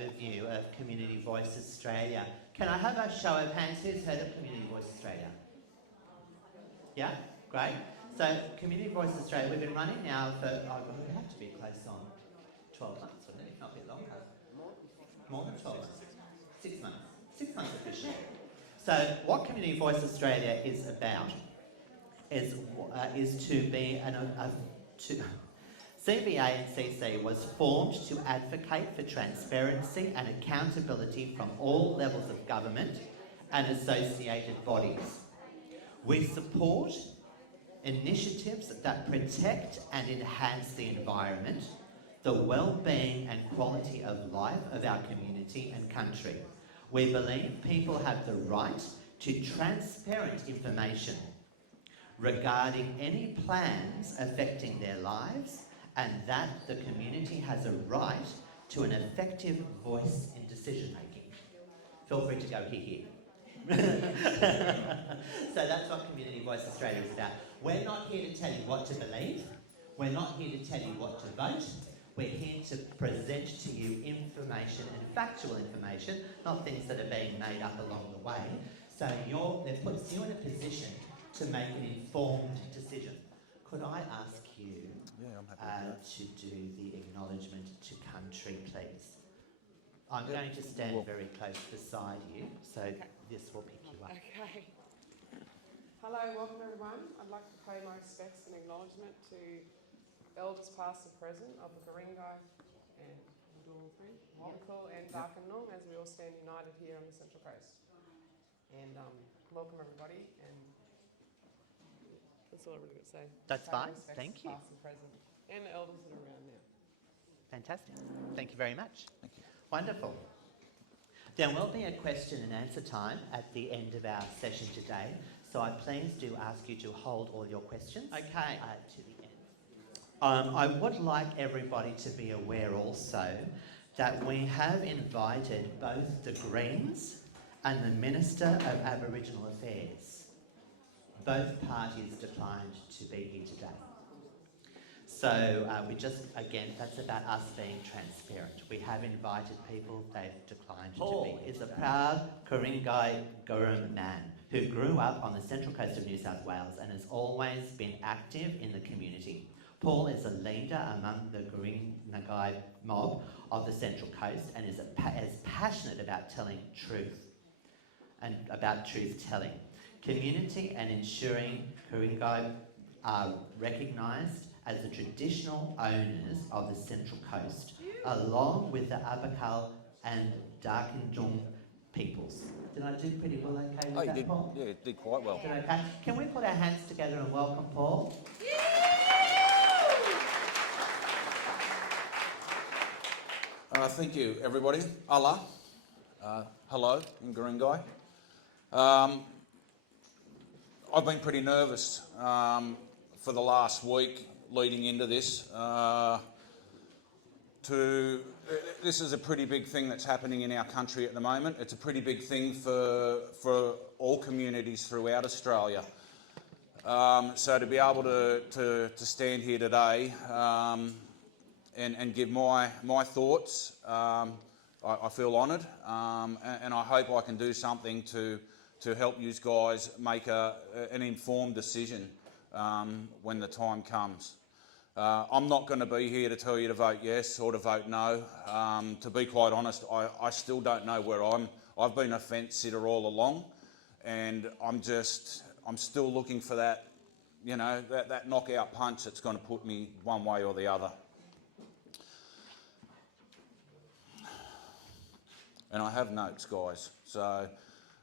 overview of Community Voice Australia. Can I have a show of hands? Who's heard of Community Voice Australia? Yeah, great. So Community Voice Australia, we've been running now for, we have to be close on 12 months, wouldn't it? If not a bit longer. More than 12 months. 6 months. 6 months officially. So what Community Voice Australia is about is to be CVA and CC was formed to advocate for transparency and accountability from all levels of government and associated bodies. We support initiatives that protect and enhance the environment, the well-being and quality of life of our community and country. We believe people have the right to transparent information regarding any plans affecting their lives, and that the community has a right to an effective voice in decision making. Feel free to go here. So that's what Community Voice Australia is about. We're not here to tell you what to believe. We're not here to tell you what to vote. We're here to present to you information and factual information, not things that are being made up along the way. So that puts you in a position to make an informed decision. Could I ask you to do the acknowledgement to country, please? I'm going to stand very close beside you, so this will pick you up. Okay. Hello, welcome everyone. I'd like to pay my respects and acknowledgement to elders past and present of the Garingai and Darkinoong as we all stand united here on the Central Coast. And welcome everybody, and that's all I really got to say. That's fine, thank you. Past and present, and the elders that are around now. Fantastic, thank you very much. Thank you. Wonderful. There will be a question and answer time at the end of our session today, so I please do ask you to hold all your questions to the end. I would like everybody to be aware also that we have invited both the Greens and the Minister of Aboriginal Affairs. Both parties declined to be here today. So that's about us being transparent. We have invited people, they've declined to be. Is a proud Garingai Gurrum man who grew up on the central coast of New South Wales and has always been active in the community. Paul is a leader among the Garingai mob of the Central Coast and is as passionate about telling truth and about truth-telling. Community and ensuring Garingai are recognised as the traditional owners of the Central Coast, along with the Abakal and Darkinoong peoples. Did I do pretty well okay with that, Paul? Yeah, you did quite well. Did okay? Can we put our hands together and welcome Paul? Thank you, everybody. Allah. Hello, in Garingai. I've been pretty nervous for the last week leading into this. This is a pretty big thing that's happening in our country at the moment. It's a pretty big thing for all communities throughout Australia. So to be able to stand here today and give my thoughts, I feel honoured, and I hope I can do something to help you guys make an informed decision when the time comes. I'm not going to be here to tell you to vote yes or to vote no. To be quite honest, I still don't know where I've been a fence sitter all along, and I'm still looking for that, that knockout punch that's going to put me one way or the other. And I have notes, guys. So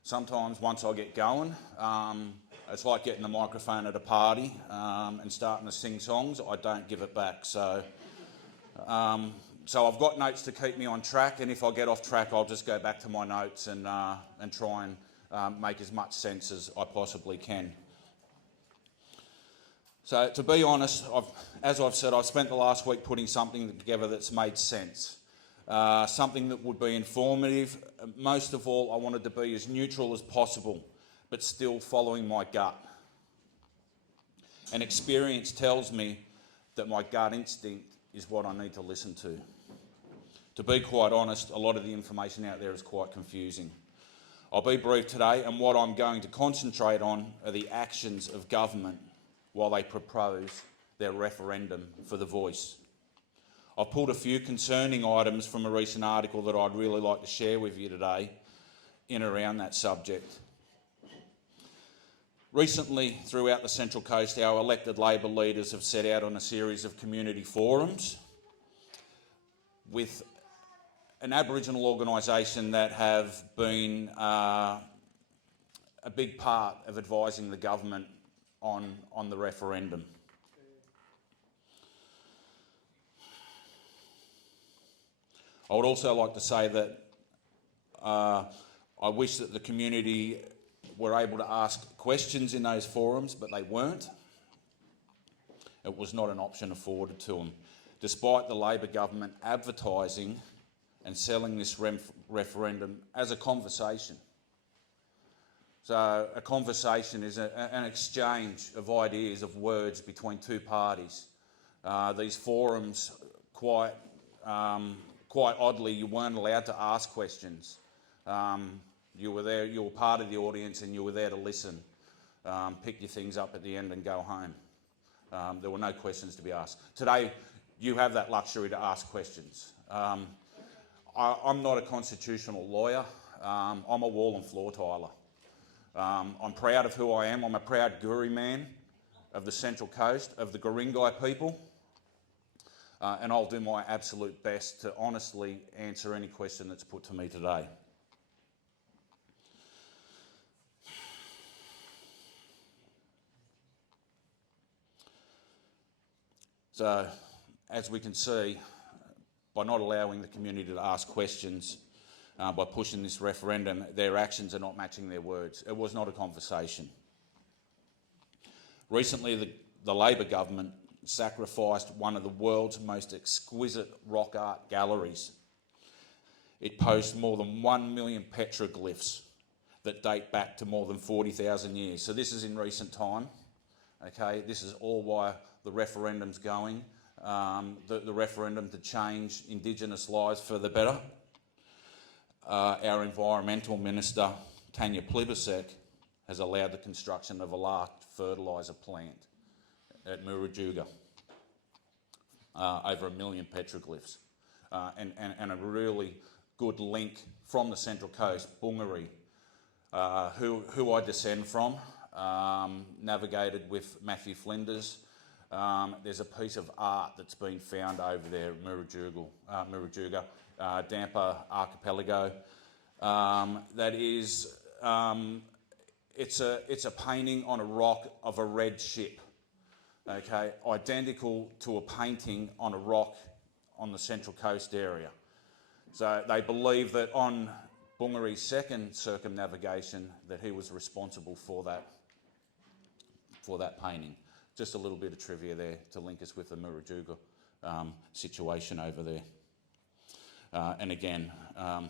sometimes once I get going, it's like getting the microphone at a party and starting to sing songs. I don't give it back. So I've got notes to keep me on track, and if I get off track, I'll just go back to my notes and try and make as much sense as I possibly can. So to be honest, as I've said, I've spent the last week putting something together that's made sense. Something that would be informative. Most of all, I wanted to be as neutral as possible, but still following my gut. And experience tells me that my gut instinct is what I need to listen to. To be quite honest, a lot of the information out there is quite confusing. I'll be brief today, and what I'm going to concentrate on are the actions of government while they propose their referendum for the voice. I've pulled a few concerning items from a recent article that I'd really like to share with you today in around that subject. Recently, throughout the Central Coast, our elected Labor leaders have set out on a series of community forums with an Aboriginal organisation that have been a big part of advising the government on the referendum. I would also like to say that I wish that the community were able to ask questions in those forums, but they weren't. It was not an option afforded to them, despite the Labor government advertising and selling this referendum as a conversation. So a conversation is an exchange of ideas, of words between two parties. These forums, quite oddly, you weren't allowed to ask questions. You were there, you were part of the audience and you were there to listen, pick your things up at the end and go home. There were no questions to be asked. Today, you have that luxury to ask questions. I'm not a constitutional lawyer. I'm a wall and floor tiler. I'm proud of who I am. I'm a proud Guri man of the Central Coast, of the Garingai people. And I'll do my absolute best to honestly answer any question that's put to me today. So, as we can see, by not allowing the community to ask questions, by pushing this referendum, their actions are not matching their words. It was not a conversation. Recently, the Labor government sacrificed one of the world's most exquisite rock art galleries. It posts more than 1 million petroglyphs that date back to more than 40,000 years. So this is in recent time. Okay, this is all why the referendum's going. The referendum to change Indigenous lives for the better. Our Environmental Minister, Tanya Plibersek, has allowed the construction of a large fertiliser plant at Murujuga. Over 1 million petroglyphs. And a really good link from the Central Coast, Bungaree, who I descend from, navigated with Matthew Flinders. There's a piece of art that's been found over there at Murujuga, Damper Archipelago. That is, it's a painting on a rock of a red ship, okay, identical to a painting on a rock on the Central Coast area. So they believe that on Bungaree's second circumnavigation that he was responsible for that painting. Just a little bit of trivia there to link us with the Murujuga situation over there. And again, a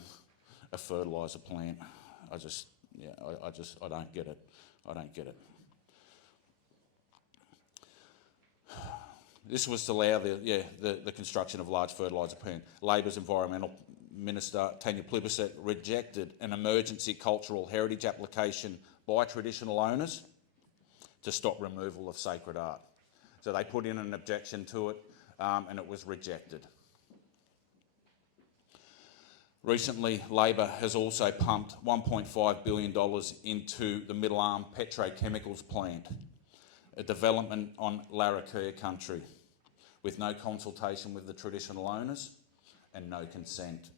fertiliser plant. I don't get it. I don't get it. This was to allow the construction of a large fertiliser plant. Labor's Environmental Minister, Tanya Plibersek, rejected an emergency cultural heritage application by traditional owners to stop removal of sacred art. So they put in an objection to it and it was rejected. Recently, Labor has also pumped $1.5 billion into the Middle Arm petrochemicals plant, a development on Larrakia country, with no consultation with the traditional owners and no consent.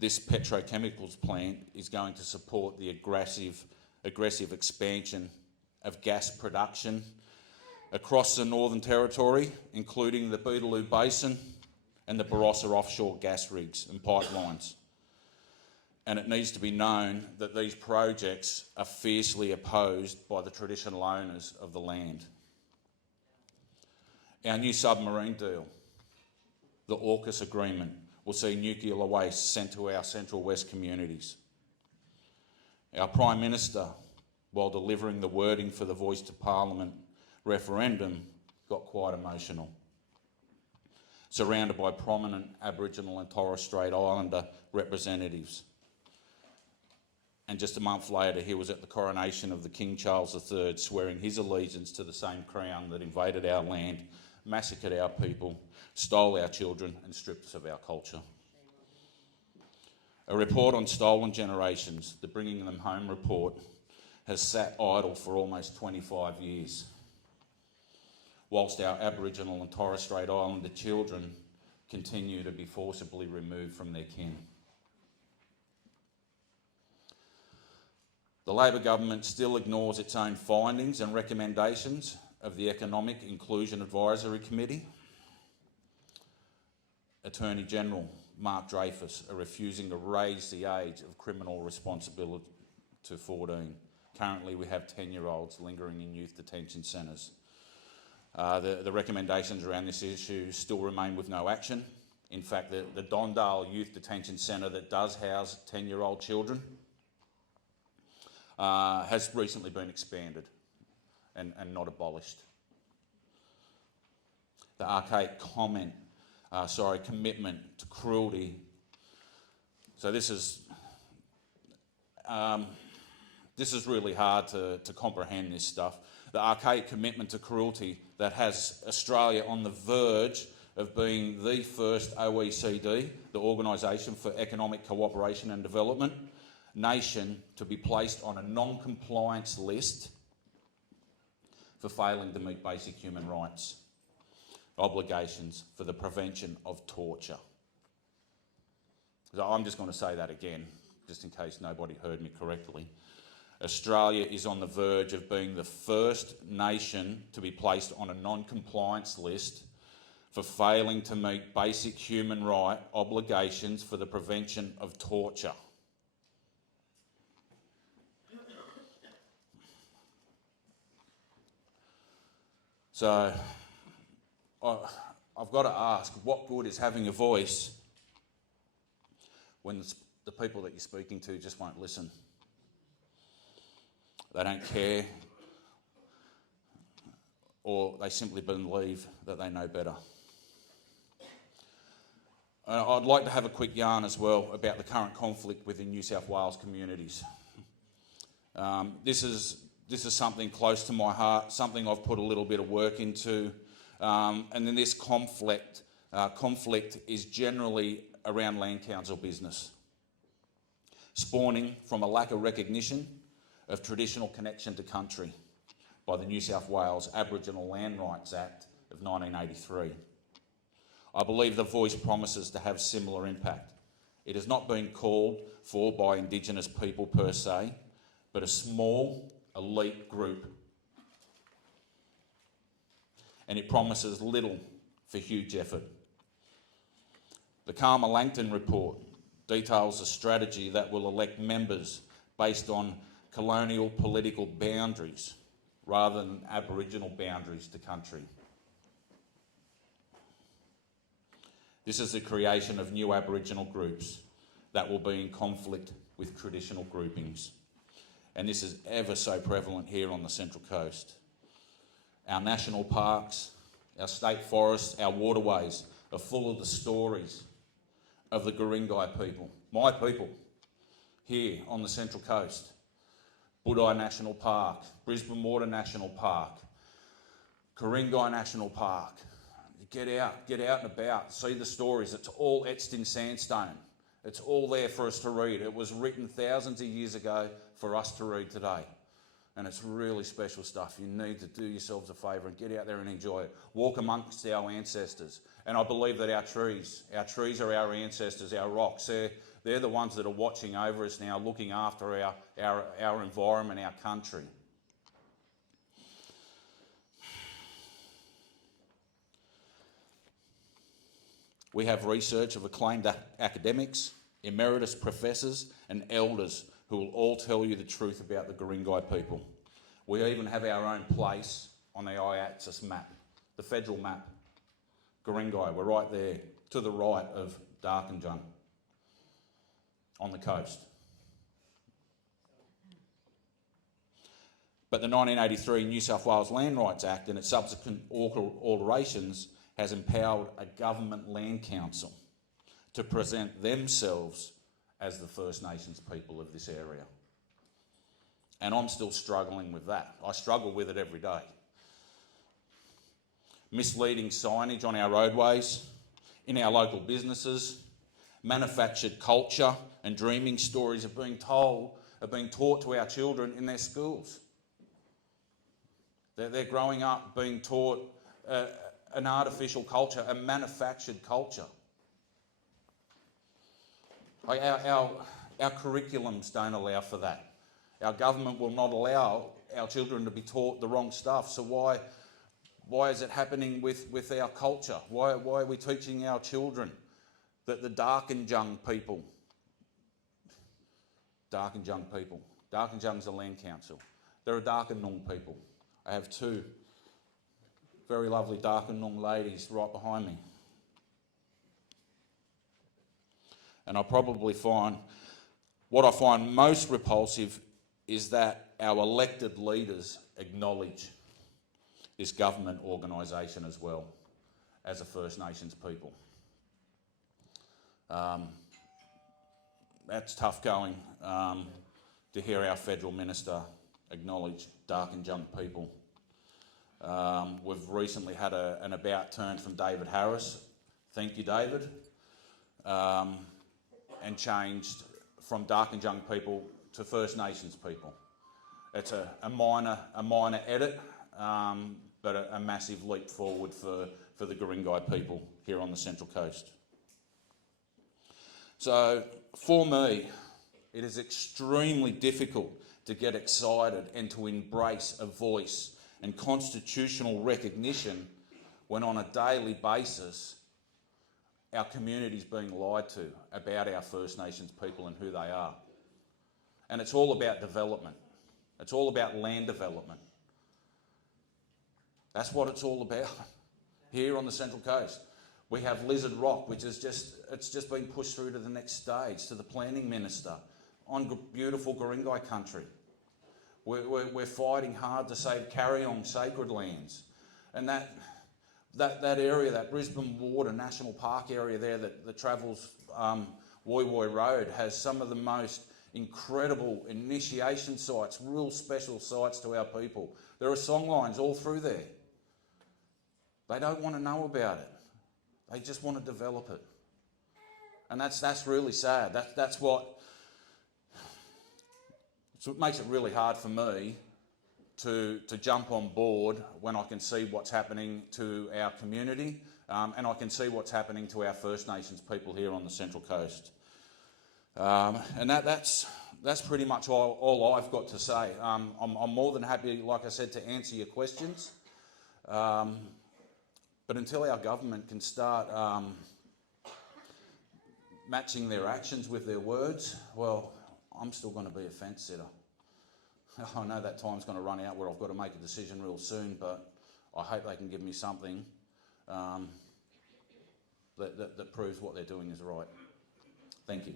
This petrochemicals plant is going to support the aggressive expansion of gas production across the Northern Territory, including the Beetaloo Basin and the Barossa offshore gas rigs and pipelines. And it needs to be known that these projects are fiercely opposed by the traditional owners of the land. Our new submarine deal, the AUKUS agreement, will see nuclear waste sent to our Central West communities. Our Prime Minister, while delivering the wording for the Voice to Parliament referendum, got quite emotional. surrounded by prominent Aboriginal and Torres Strait Islander representatives. And just a month later, he was at the coronation of the King Charles III, swearing his allegiance to the same crown that invaded our land, massacred our people, stole our children and stripped us of our culture. A report on stolen generations, the Bringing Them Home report, has sat idle for almost 25 years, whilst our Aboriginal and Torres Strait Islander children continue to be forcibly removed from their kin. The Labor government still ignores its own findings and recommendations of the Economic Inclusion Advisory Committee. Attorney General Mark Dreyfus are refusing to raise the age of criminal responsibility to 14. Currently, we have 10-year-olds lingering in youth detention centres. The recommendations around this issue still remain with no action. In fact, the Dondale Youth Detention Centre that does house 10-year-old children has recently been expanded and not abolished. The archaic commitment to cruelty. So this is really hard to comprehend this stuff. The archaic commitment to cruelty that has Australia on the verge of being the first OECD, the Organisation for Economic Cooperation and Development, nation to be placed on a non-compliance list for failing to meet basic human rights obligations for the prevention of torture. So I'm just going to say that again, just in case nobody heard me correctly. Australia is on the verge of being the first nation to be placed on a non-compliance list for failing to meet basic human right obligations for the prevention of torture. So I've got to ask, what good is having a voice when the people that you're speaking to just won't listen? They don't care, or they simply believe that they know better. I'd like to have a quick yarn as well about the current conflict within New South Wales communities. This is something close to my heart, something I've put a little bit of work into, and then this conflict is generally around land council business, spawning from a lack of recognition of traditional connection to country by the New South Wales Aboriginal Land Rights Act of 1983. I believe the voice promises to have similar impact. It has not been called for by Indigenous people per se, but a small elite group. And it promises little for huge effort. The Karma Langton report details a strategy that will elect members based on colonial political boundaries rather than Aboriginal boundaries to country. This is the creation of new Aboriginal groups that will be in conflict with traditional groupings. And this is ever so prevalent here on the Central Coast. Our national parks, our state forests, our waterways are full of the stories of the Garingai people, my people, here on the Central Coast. Budai National Park, Brisbane Water National Park, Garingai National Park. Get out and about, see the stories. It's all etched in sandstone. It's all there for us to read. It was written thousands of years ago for us to read today. And it's really special stuff. You need to do yourselves a favour and get out there and enjoy it. Walk amongst our ancestors. And I believe that our trees are our ancestors, our rocks. They're the ones that are watching over us now, looking after our environment, our country. We have research of acclaimed academics, emeritus professors and elders who will all tell you the truth about the Garingai people. We even have our own place on the IATSIS map, the federal map. Garingai, we're right there to the right of Darkinoong on the coast. But the 1983 New South Wales Land Rights Act and its subsequent alterations has empowered a government land council to present themselves as the First Nations people of this area. And I'm still struggling with that. I struggle with it every day. Misleading signage on our roadways, in our local businesses, manufactured culture and dreaming stories are being taught to our children in their schools. They're growing up being taught an artificial culture, a manufactured culture. Our curriculums don't allow for that. Our government will not allow our children to be taught the wrong stuff. So why is it happening with our culture? Why are we teaching our children that the Darkinjung people, Darkinjung's a land council. They're a Darkinoong people. I have two very lovely Darkinoong ladies right behind me. And I probably find, what I find most repulsive is that our elected leaders acknowledge this government organisation as well as a First Nations people. That's tough going to hear our federal minister acknowledge Darkinjung people. We've recently had an about turn from David Harris. Thank you, David. And changed from Darkinjung people to First Nations people. It's a minor edit, but a massive leap forward for the Garingai people here on the Central Coast. So for me, it is extremely difficult to get excited and to embrace a voice and constitutional recognition when on a daily basis our community is being lied to about our First Nations people and who they are. And it's all about development. It's all about land development. That's what it's all about here on the Central Coast. We have Lizard Rock, which is just been pushed through to the next stage, to the planning minister, on beautiful Garingai country. We're fighting hard to save Carryong sacred lands. And that area, that Brisbane Water National Park area there that travels Woy Woy Road, has some of the most incredible initiation sites, real special sites to our people. There are songlines all through there. They don't want to know about it. They just want to develop it. And that's really sad. That's what so it makes it really hard for me to jump on board when I can see what's happening to our community and I can see what's happening to our First Nations people here on the Central Coast. And that's pretty much all I've got to say. I'm more than happy, like I said, to answer your questions. But until our government can start matching their actions with their words, well, I'm still going to be a fence sitter. I know that time's going to run out where I've got to make a decision real soon, but I hope they can give me something that proves what they're doing is right. Thank you.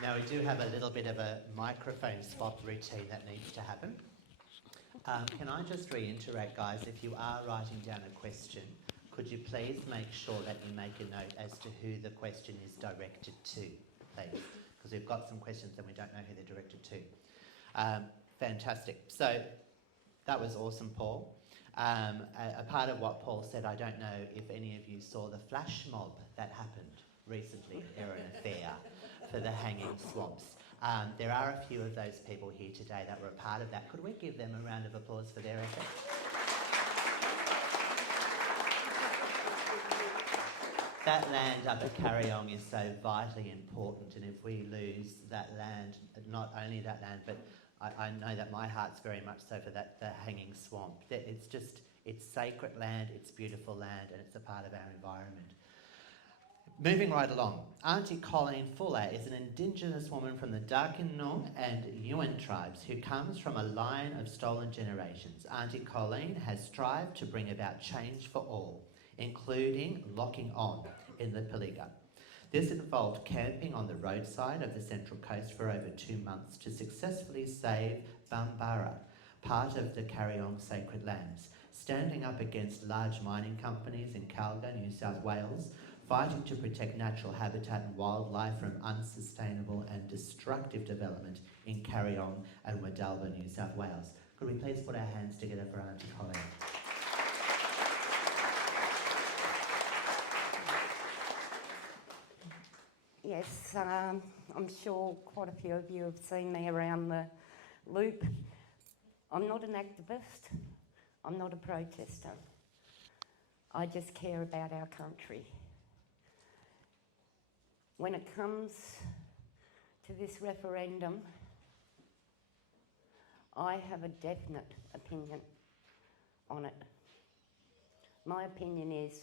Now we do have a little bit of a microphone spot routine that needs to happen. Can I just reiterate, guys, if you are writing down a question, could you please make sure that you make a note as to who the question is directed to, please? Because we've got some questions and we don't know who they're directed to. Fantastic. So that was awesome, Paul. A part of what Paul said, I don't know if any of you saw the flash mob that happened recently at Erina Fair for the hanging swamps. There are a few of those people here today that were a part of that. Could we give them a round of applause for their effort? That land up at Carryong is so vitally important, and if we lose that land, not only that land, but I know that my heart's very much so for the hanging swamp. It's sacred land, it's beautiful land, and it's a part of our environment. Moving right along, Auntie Colleen Fuller is an Indigenous woman from the Darkinoong and Yuin tribes who comes from a line of stolen generations. Auntie Colleen has strived to bring about change for all, including locking on in the Pilliga. This involved camping on the roadside of the Central Coast for over 2 months to successfully save Bambara, part of the Garingai sacred lands, standing up against large mining companies in Calgary, New South Wales, fighting to protect natural habitat and wildlife from unsustainable and destructive development in Garingai and Wadalba, New South Wales. Could we please put our hands together for Auntie Colleen? Yes, I'm sure quite a few of you have seen me around the loop. I'm not an activist, I'm not a protester. I just care about our country. When it comes to this referendum, I have a definite opinion on it. My opinion is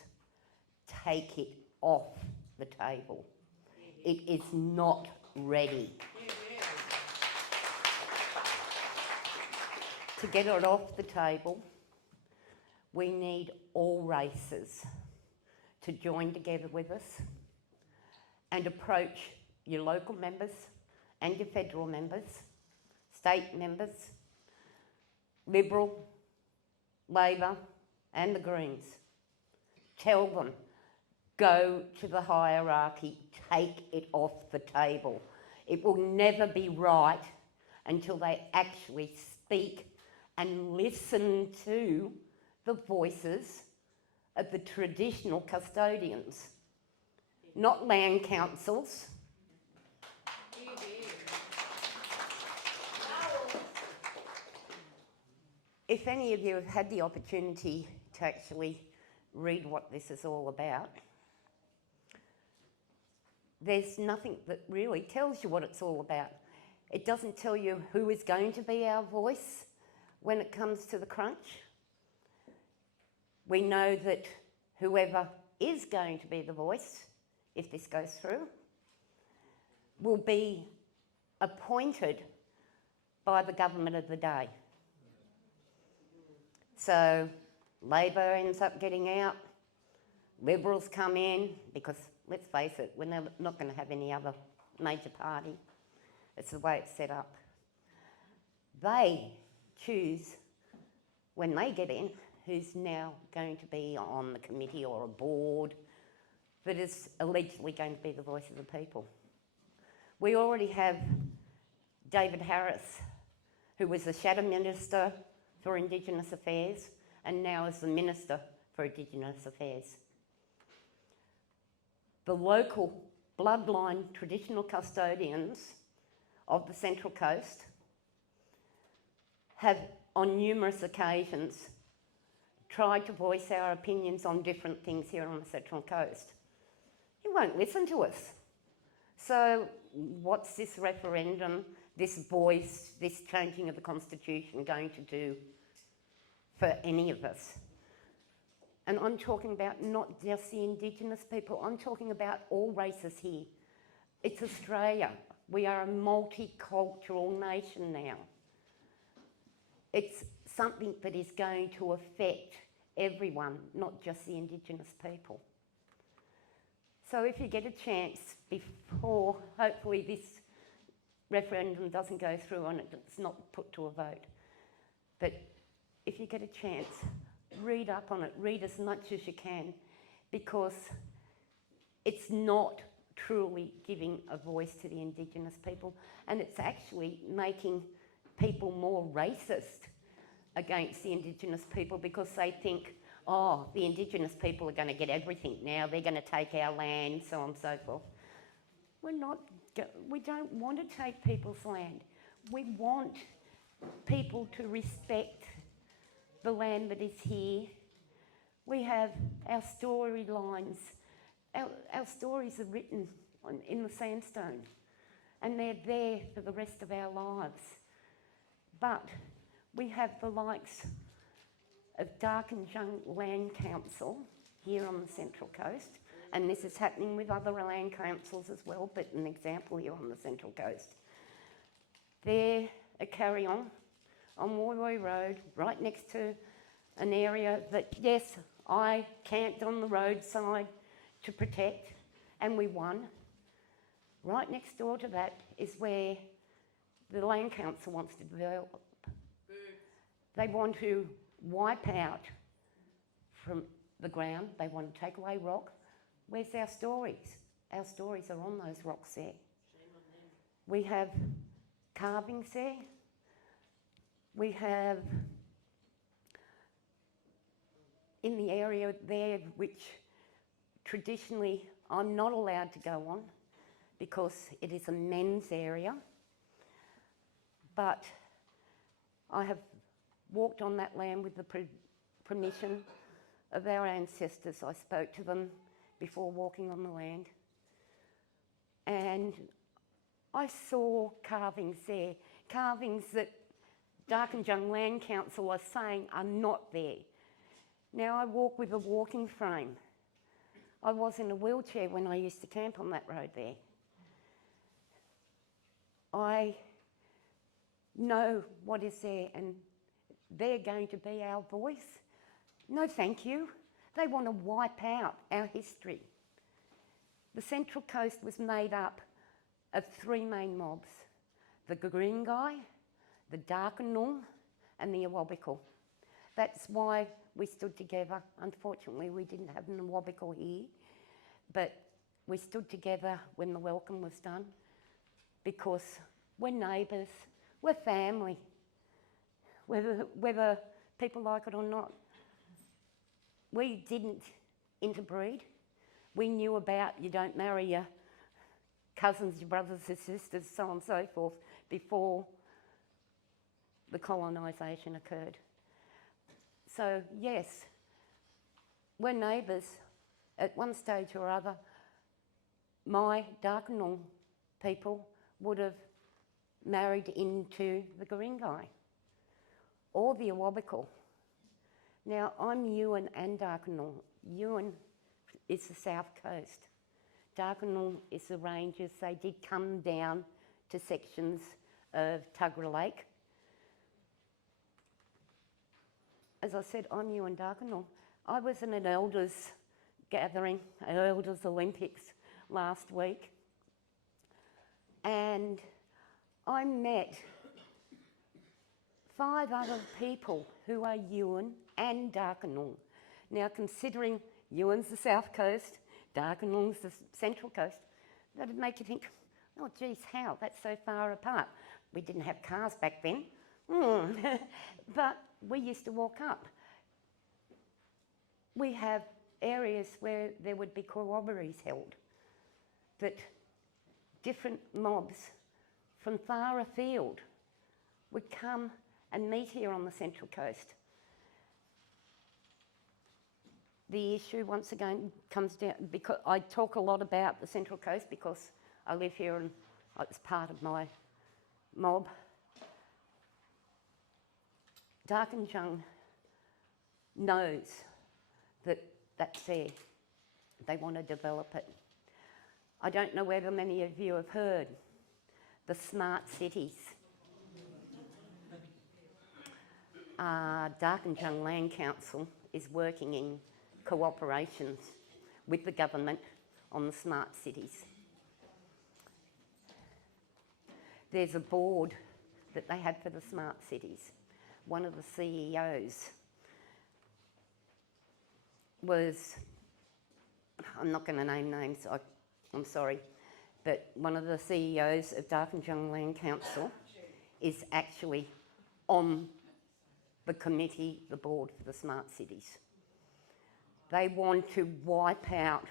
take it off the table. It is not ready. To get it off the table, we need all races to join together with us and approach your local members and your federal members, state members, Liberal, Labor and the Greens. Tell them, go to the hierarchy, take it off the table. It will never be right until they actually speak and listen to the voices of the traditional custodians, not land councils. If any of you have had the opportunity to actually read what this is all about, there's nothing that really tells you what it's all about. It doesn't tell you who is going to be our voice when it comes to the crunch. We know that whoever is going to be the voice, if this goes through, will be appointed by the government of the day. So Labor ends up getting out, Liberals come in, because let's face it, we're not going to have any other major party. It's the way it's set up. They choose, when they get in, who's now going to be on the committee or a board that is allegedly going to be the voice of the people. We already have David Harris, who was the Shadow Minister for Indigenous Affairs and now is the Minister for Indigenous Affairs. The local bloodline traditional custodians of the Central Coast have on numerous occasions tried to voice our opinions on different things here on the Central Coast. He won't listen to us. So what's this referendum, this voice, this changing of the Constitution going to do for any of us? And I'm talking about not just the Indigenous people, I'm talking about all races here. It's Australia. We are a multicultural nation now. It's something that is going to affect everyone, not just the Indigenous people. So if you get a chance before, hopefully this referendum doesn't go through and it's not put to a vote, but if you get a chance, read up on it, read as much as you can, because it's not truly giving a voice to the Indigenous people, and it's actually making people more racist against the Indigenous people because they think, oh, the Indigenous people are going to get everything now, they're going to take our land, so on and so forth. We don't want to take people's land. We want people to respect the land that is here. We have our storylines. Our stories are written in the sandstone and they're there for the rest of our lives. But we have the likes of Darkinoong Land Council here on the Central Coast, and this is happening with other land councils as well, but an example here on the Central Coast. They're a carry-on Woy Road, right next to an area that, yes, I camped on the roadside to protect, and we won. Right next door to that is where the Land Council wants to develop. They want to wipe out from the ground, they want to take away rock. Where's our stories? Our stories are on those rocks there. We have carvings there. We have in the area there, which traditionally I'm not allowed to go on because it is a men's area, but I have walked on that land with the permission of our ancestors. I spoke to them before walking on the land, and I saw carvings there, carvings that Darkinjung Land Council are saying are not there. Now I walk with a walking frame. I was in a wheelchair when I used to camp on that road there. I know what is there, and they're going to be our voice. No, thank you. They want to wipe out our history. The Central Coast was made up of three main mobs: the Garingai, the Darkinoong, and the Awabakal. That's why we stood together. Unfortunately, we didn't have an Awabakal here, but we stood together when the welcome was done because we're neighbours, we're family, whether people like it or not. We didn't interbreed. We knew about you don't marry your cousins, your brothers, your sisters, so on and so forth, before the colonisation occurred. So yes, we're neighbours. At one stage or other, my Darkinong people would have married into the Garingai or the Awabakal. Now, I'm Yuin and Darkinong. Yuin is the south coast. Darkinong is the ranges. They did come down to sections of Tuggerah Lake. As I said, I'm Yuin Darkinong. I was in an elders gathering, an elders Olympics last week, and I met 5 other people who are Yuin and Darkinong. Now, considering Yuin's the south coast, Darkinong's the central coast, that'd make you think, oh geez, how? That's so far apart. We didn't have cars back then. But we used to walk up. We have areas where there would be corroborees held, that different mobs from far afield would come and meet here on the Central Coast. The issue, once again, comes down, because I talk a lot about the Central Coast because I live here and it's part of my mob. Darkinjung knows that that's there. They want to develop it. I don't know whether many of you have heard the smart cities. Darkinjung Land Council is working in cooperation with the government on the smart cities. There's a board that they had for the smart cities. One of the CEOs was, I'm not going to name names, I'm sorry, but one of the CEOs of Darkinjung Land Council is actually on the committee, the board for the smart cities. They want to wipe out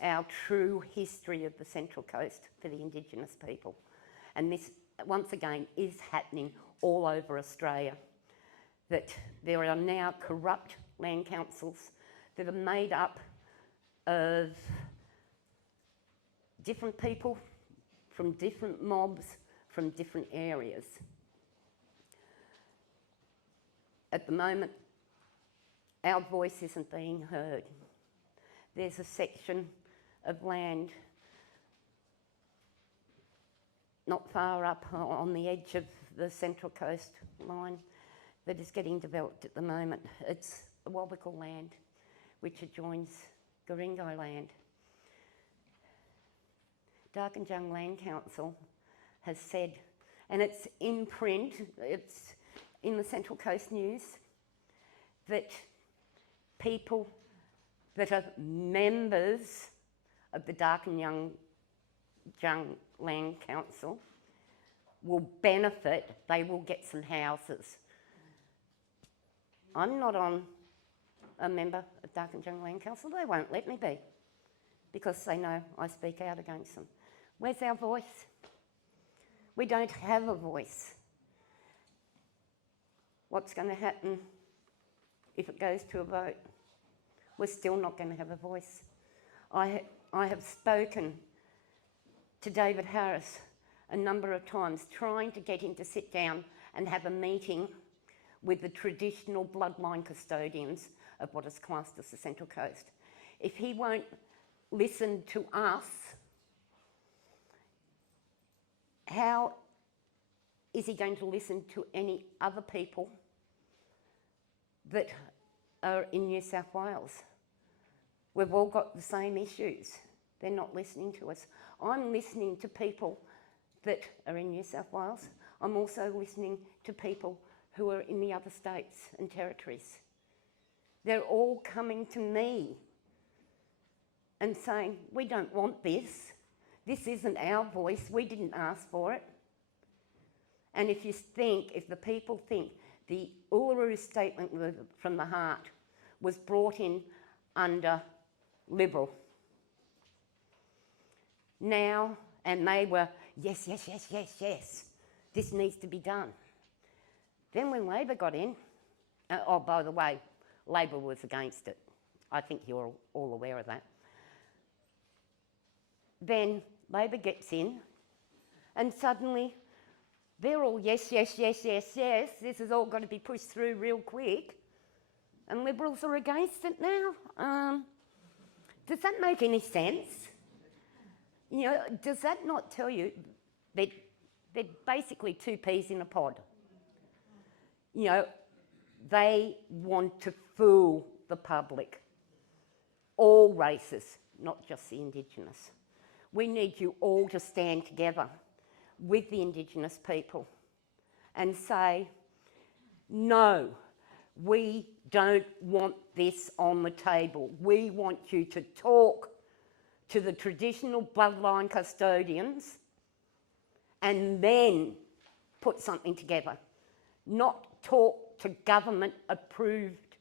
our true history of the Central Coast for the Indigenous people. And this, once again, is happening all over Australia. That there are now corrupt land councils that are made up of different people from different mobs from different areas. At the moment, our voice isn't being heard. There's a section of land not far up on the edge of the Central Coast line that is getting developed at the moment. It's Awabakal land, which adjoins Garingai land. Darkinjung Land Council has said, and it's in print, it's in the Central Coast News, that people that are members of the Darkinjung Land Council will benefit, they will get some houses. I'm not a member of Darkinjung Land Council, they won't let me be, because they know I speak out against them. Where's our voice? We don't have a voice. What's going to happen if it goes to a vote? We're still not going to have a voice. I have spoken to David Harris a number of times, trying to get him to sit down and have a meeting with the traditional bloodline custodians of what is classed as the Central Coast. If he won't listen to us, how is he going to listen to any other people that are in New South Wales? We've all got the same issues. They're not listening to us. I'm listening to people that are in New South Wales. I'm also listening to people who are in the other states and territories. They're all coming to me and saying, we don't want this. This isn't our voice. We didn't ask for it. And if the people think the Uluru Statement from the Heart was brought in under Liberal now, and they were, yes, this needs to be done. Then when Labor got in, oh, by the way, Labor was against it. I think you're all aware of that. Then Labor gets in, and suddenly they're all yes, this has all got to be pushed through real quick, and Liberals are against it now. Does that make any sense? You know, does that not tell you that they're basically two peas in a pod? You know, they want to fool the public. All races, not just the Indigenous. We need you all to stand together with the Indigenous people and say, no, we don't want this on the table. We want you to talk to the traditional bloodline custodians and then put something together, not talk to government-approved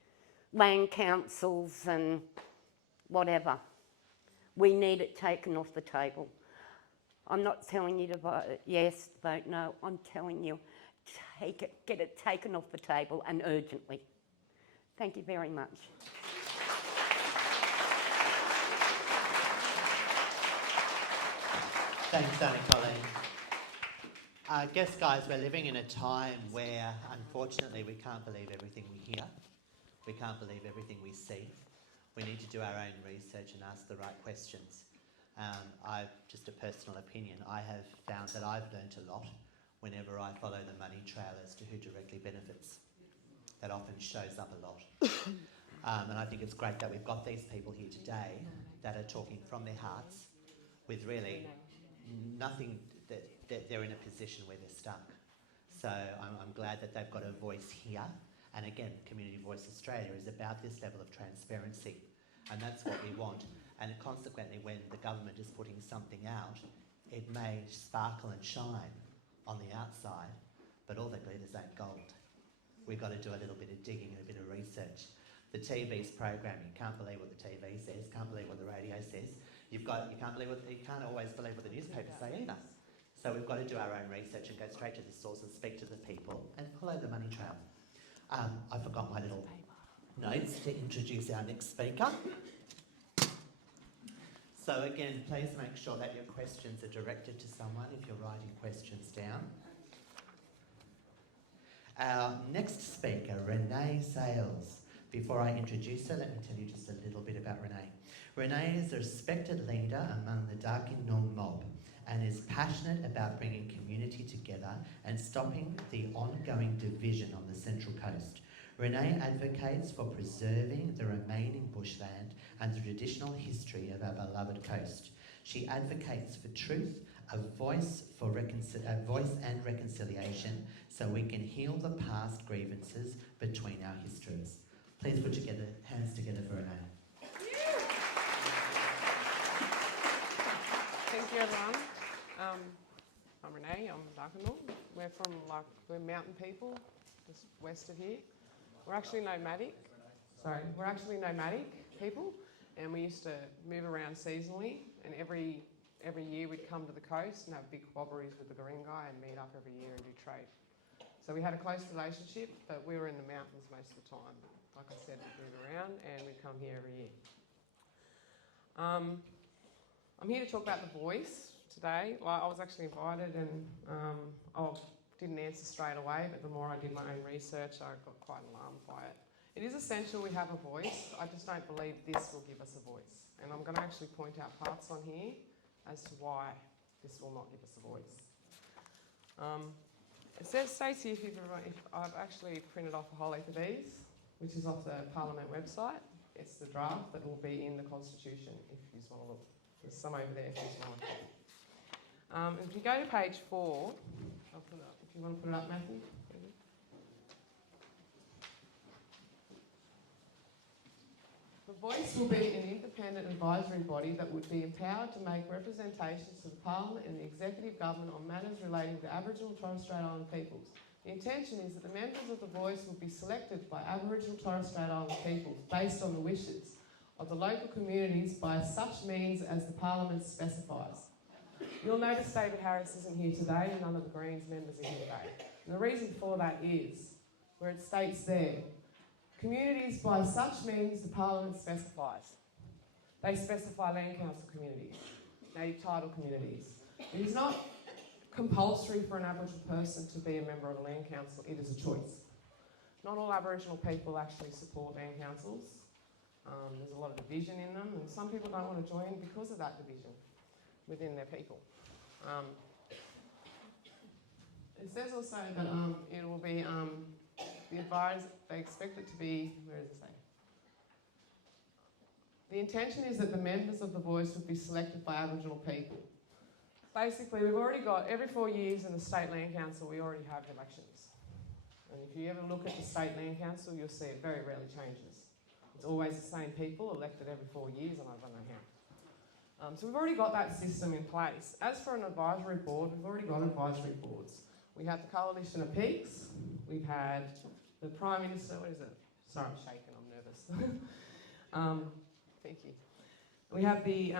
land councils and whatever. We need it taken off the table. I'm not telling you to vote yes, vote no. I'm telling you, get it taken off the table, and urgently. Thank you very much. Thanks, Anna-Colleen. I guess, guys, we're living in a time where, unfortunately, we can't believe everything we hear. We can't believe everything we see. We need to do our own research and ask the right questions. Just a personal opinion, I have found that I've learnt a lot whenever I follow the money trail as to who directly benefits. That often shows up a lot. And I think it's great that we've got these people here today that are talking from their hearts with really nothing, that they're in a position where they're stuck. So I'm glad that they've got a voice here. And again, Community Voice Australia is about this level of transparency. And that's what we want. And consequently, when the government is putting something out, it may sparkle and shine on the outside, but all the glitters ain't gold. We've got to do a little bit of digging and a bit of research. The TV's programming, can't believe what the TV says, can't believe what the radio says. You can't always believe what the newspapers say either. So we've got to do our own research and go straight to the source and speak to the people and follow the money trail. I forgot my little notes to introduce our next speaker. So again, please make sure that your questions are directed to someone if you're writing questions down. Our next speaker, Renee Sales. Before I introduce her, let me tell you just a little bit about Renee. Renee is a respected leader among the Darkinong mob and is passionate about bringing community together and stopping the ongoing division on the Central Coast. Renee advocates for preserving the remaining bushland and the traditional history of our beloved coast. She advocates for truth, a voice and reconciliation, so we can heal the past grievances between our histories. Please put hands together for Renee. Thank you, everyone. I'm Renee, I'm Darkinoong. We're mountain people, just west of here. We're actually nomadic people, and we used to move around seasonally, and every year we'd come to the coast and have big quabberies with the Garingai and meet up every year and do trade. So we had a close relationship, but we were in the mountains most of the time. Like I said, we'd move around and we'd come here every year. I'm here to talk about the voice today. I was actually invited and I didn't answer straight away, but the more I did my own research, I got quite alarmed by it. It is essential we have a voice. I just don't believe this will give us a voice. And I'm going to actually point out parts on here as to why this will not give us a voice. It states here, if I've actually printed off a whole heap of these, which is off the Parliament website. It's the draft that will be in the Constitution, if you just want to look. There's some over there if you just want to look. If you go to page 4, I'll put it up. If you want to put it up, Matthew. The voice will be an independent advisory body that would be empowered to make representations to the Parliament and the Executive Government on matters relating to Aboriginal and Torres Strait Islander peoples. The intention is that the members of the voice will be selected by Aboriginal and Torres Strait Islander peoples based on the wishes of the local communities by such means as the Parliament specifies. You'll notice David Harris isn't here today and none of the Greens members are here today. And the reason for that is, where it states there, communities by such means the Parliament specifies. They specify land council communities, native title communities. It is not compulsory for an Aboriginal person to be a member of a land council, it is a choice. Not all Aboriginal people actually support land councils. There's a lot of division in them, and some people don't want to join because of that division within their people. It says also that it will be the advised, they expect it to be, where does it say? The intention is that the members of the voice would be selected by Aboriginal people. Basically, we've already got, every 4 years in the State Land Council, we already have elections. And if you ever look at the State Land Council, you'll see it very rarely changes. It's always the same people elected every 4 years, and I don't know how. So we've already got that system in place. As for an advisory board, we've already got advisory boards. We have the Coalition of Peaks, we've had the Prime Minister, what is it? Sorry, I'm shaking, I'm nervous. Thank you. We have the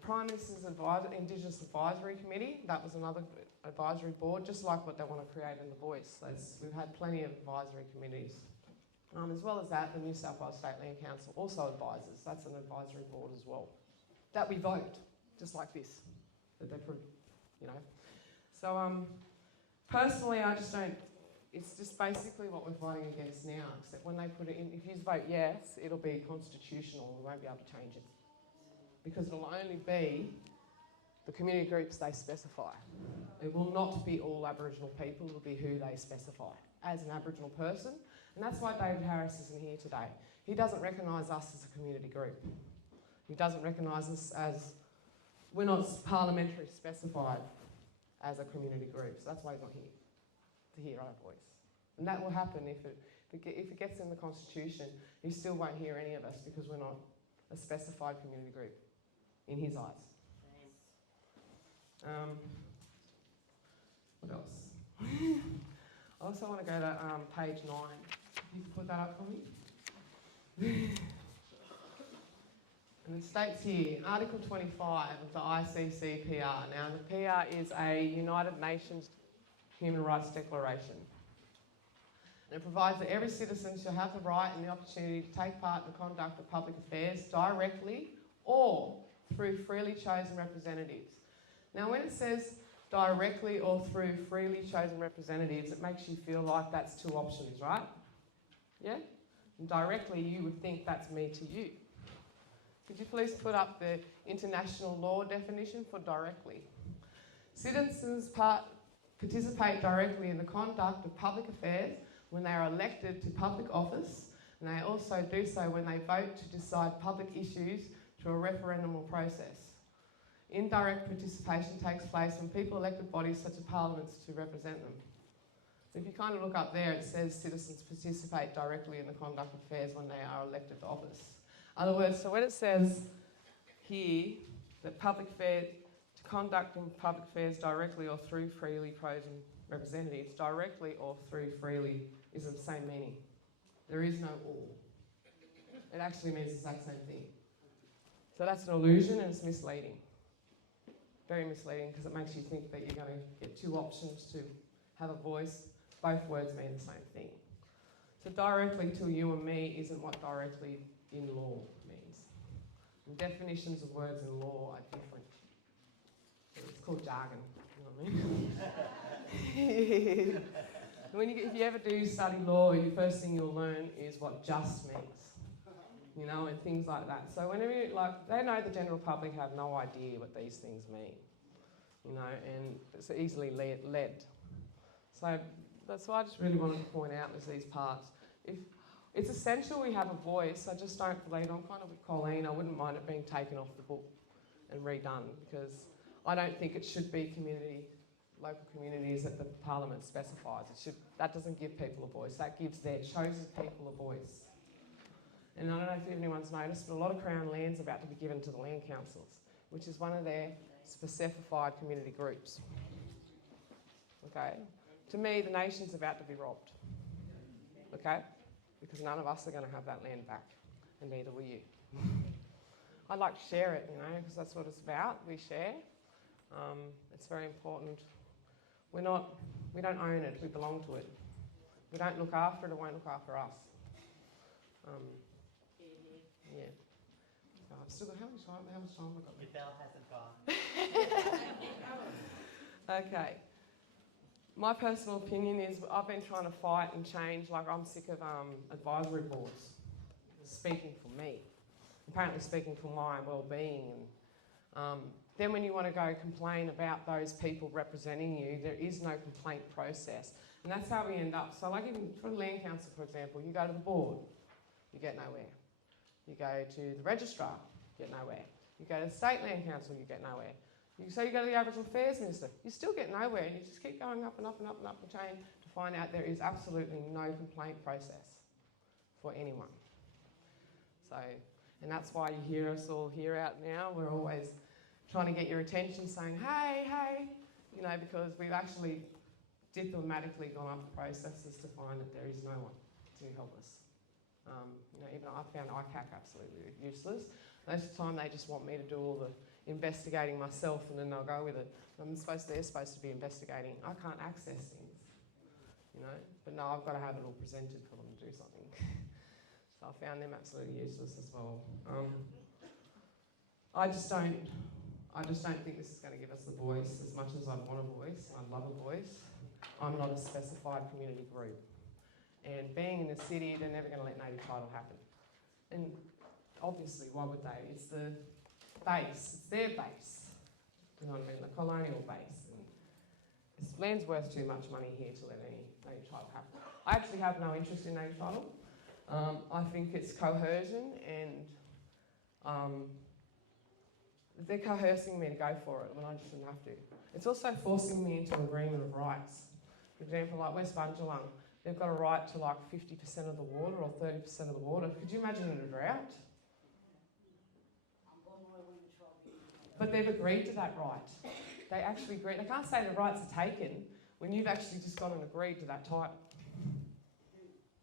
Prime Minister's Indigenous Advisory Committee. That was another advisory board, just like what they want to create in the Voice. We've had plenty of advisory committees. As well as that, the New South Wales State Land Council also advises. That's an advisory board as well. That we vote, just like this, that they put, you know. So personally, I just don't, it's just basically what we're fighting against now, except when they put it in, if you vote yes, it'll be constitutional, we won't be able to change it. Because it'll only be the community groups they specify. It will not be all Aboriginal people, it'll be who they specify as an Aboriginal person. And that's why David Harris isn't here today. He doesn't recognise us as a community group. He doesn't recognise us as, we're not parliamentary specified as a community group. So that's why he's not here, to hear our voice. And that will happen if it gets in the Constitution. You still won't hear any of us because we're not a specified community group in his eyes. What else? I also want to go to page 9. You can put that up for me. And it states here, Article 25 of the ICCPR. Now, the PR is a United Nations Human Rights Declaration. And it provides that every citizen shall have the right and the opportunity to take part in the conduct of public affairs directly or through freely chosen representatives. Now, when it says directly or through freely chosen representatives, it makes you feel like that's two options, right? Yeah? And directly, you would think that's me to you. Could you please put up the international law definition for directly? Citizens participate directly in the conduct of public affairs when they are elected to public office, and they also do so when they vote to decide public issues through a referendum process. Indirect participation takes place when people elected bodies such as parliaments to represent them. So if you kind of look up there, it says citizens participate directly in the conduct of affairs when they are elected to office. In other words, so when it says here that to conduct in public affairs directly or through freely chosen representatives, directly or through freely is the same meaning. There is no or. It actually means the exact same thing. So that's an illusion and it's misleading. Very misleading because it makes you think that you're going to get two options to have a voice. Both words mean the same thing. So directly to you and me isn't what directly in law means. And definitions of words in law are different. It's called jargon, you know what I mean? If you ever do study law, the first thing you'll learn is what just means, you know, and things like that. So whenever they know the general public have no idea what these things mean, you know, and it's easily led. So that's why I just really wanted to point out is these parts. If it's essential we have a voice, I just don't believe, I'm kind of with Colleen, I wouldn't mind it being taken off the book and redone because I don't think it should be local communities that the Parliament specifies. That doesn't give people a voice, that gives their chosen people a voice. And I don't know if anyone's noticed, but a lot of Crown land's about to be given to the land councils, which is one of their specified community groups. Okay? To me, the nation's about to be robbed. Okay? Because none of us are going to have that land back, and neither will you. I'd like to share it, you know, because that's what it's about. We share. It's very important. We don't own it, we belong to it. We don't look after it, it won't look after us. Yeah. Oh, I've still got, how much time have I got? Your bell hasn't gone. Okay. My personal opinion is I've been trying to fight and change, like I'm sick of advisory boards speaking for me, apparently speaking for my well-being. And then when you want to go complain about those people representing you, there is no complaint process. And that's how we end up. So like even for the Land Council, for example, you go to the board, you get nowhere. You go to the registrar, you get nowhere. You go to the State Land Council, you get nowhere. You go to the Aboriginal Affairs Minister, you still get nowhere, and you just keep going up and up and up and up the chain to find out there is absolutely no complaint process for anyone. So, and that's why you hear us all here out now. We're always trying to get your attention saying, hey, you know, because we've actually diplomatically gone up the processes to find that there is no one to help us. You know, even I found ICAC absolutely useless. Most of the time they just want me to do all the investigating myself and then they'll go with it. They're supposed to be investigating. I can't access things, you know. But no, I've got to have it all presented for them to do something. So I found them absolutely useless as well. I just don't think this is going to give us the voice as much as I want a voice. I love a voice. I'm not a specified community group. And being in the city, they're never going to let native title happen. And obviously, why would they? It's the base. It's their base. You know what I mean? The colonial base. And this land's worth too much money here to let any native title happen. I actually have no interest in native title. I think it's coercion and they're coercing me to go for it when I just shouldn't have to. It's also forcing me into agreement of rights. For example, like West Bundjalung, they've got a right to like 50% of the water or 30% of the water. Could you imagine in a drought? But they've agreed to that right. They actually agreed. They can't say the rights are taken when you've actually just gone and agreed to that title.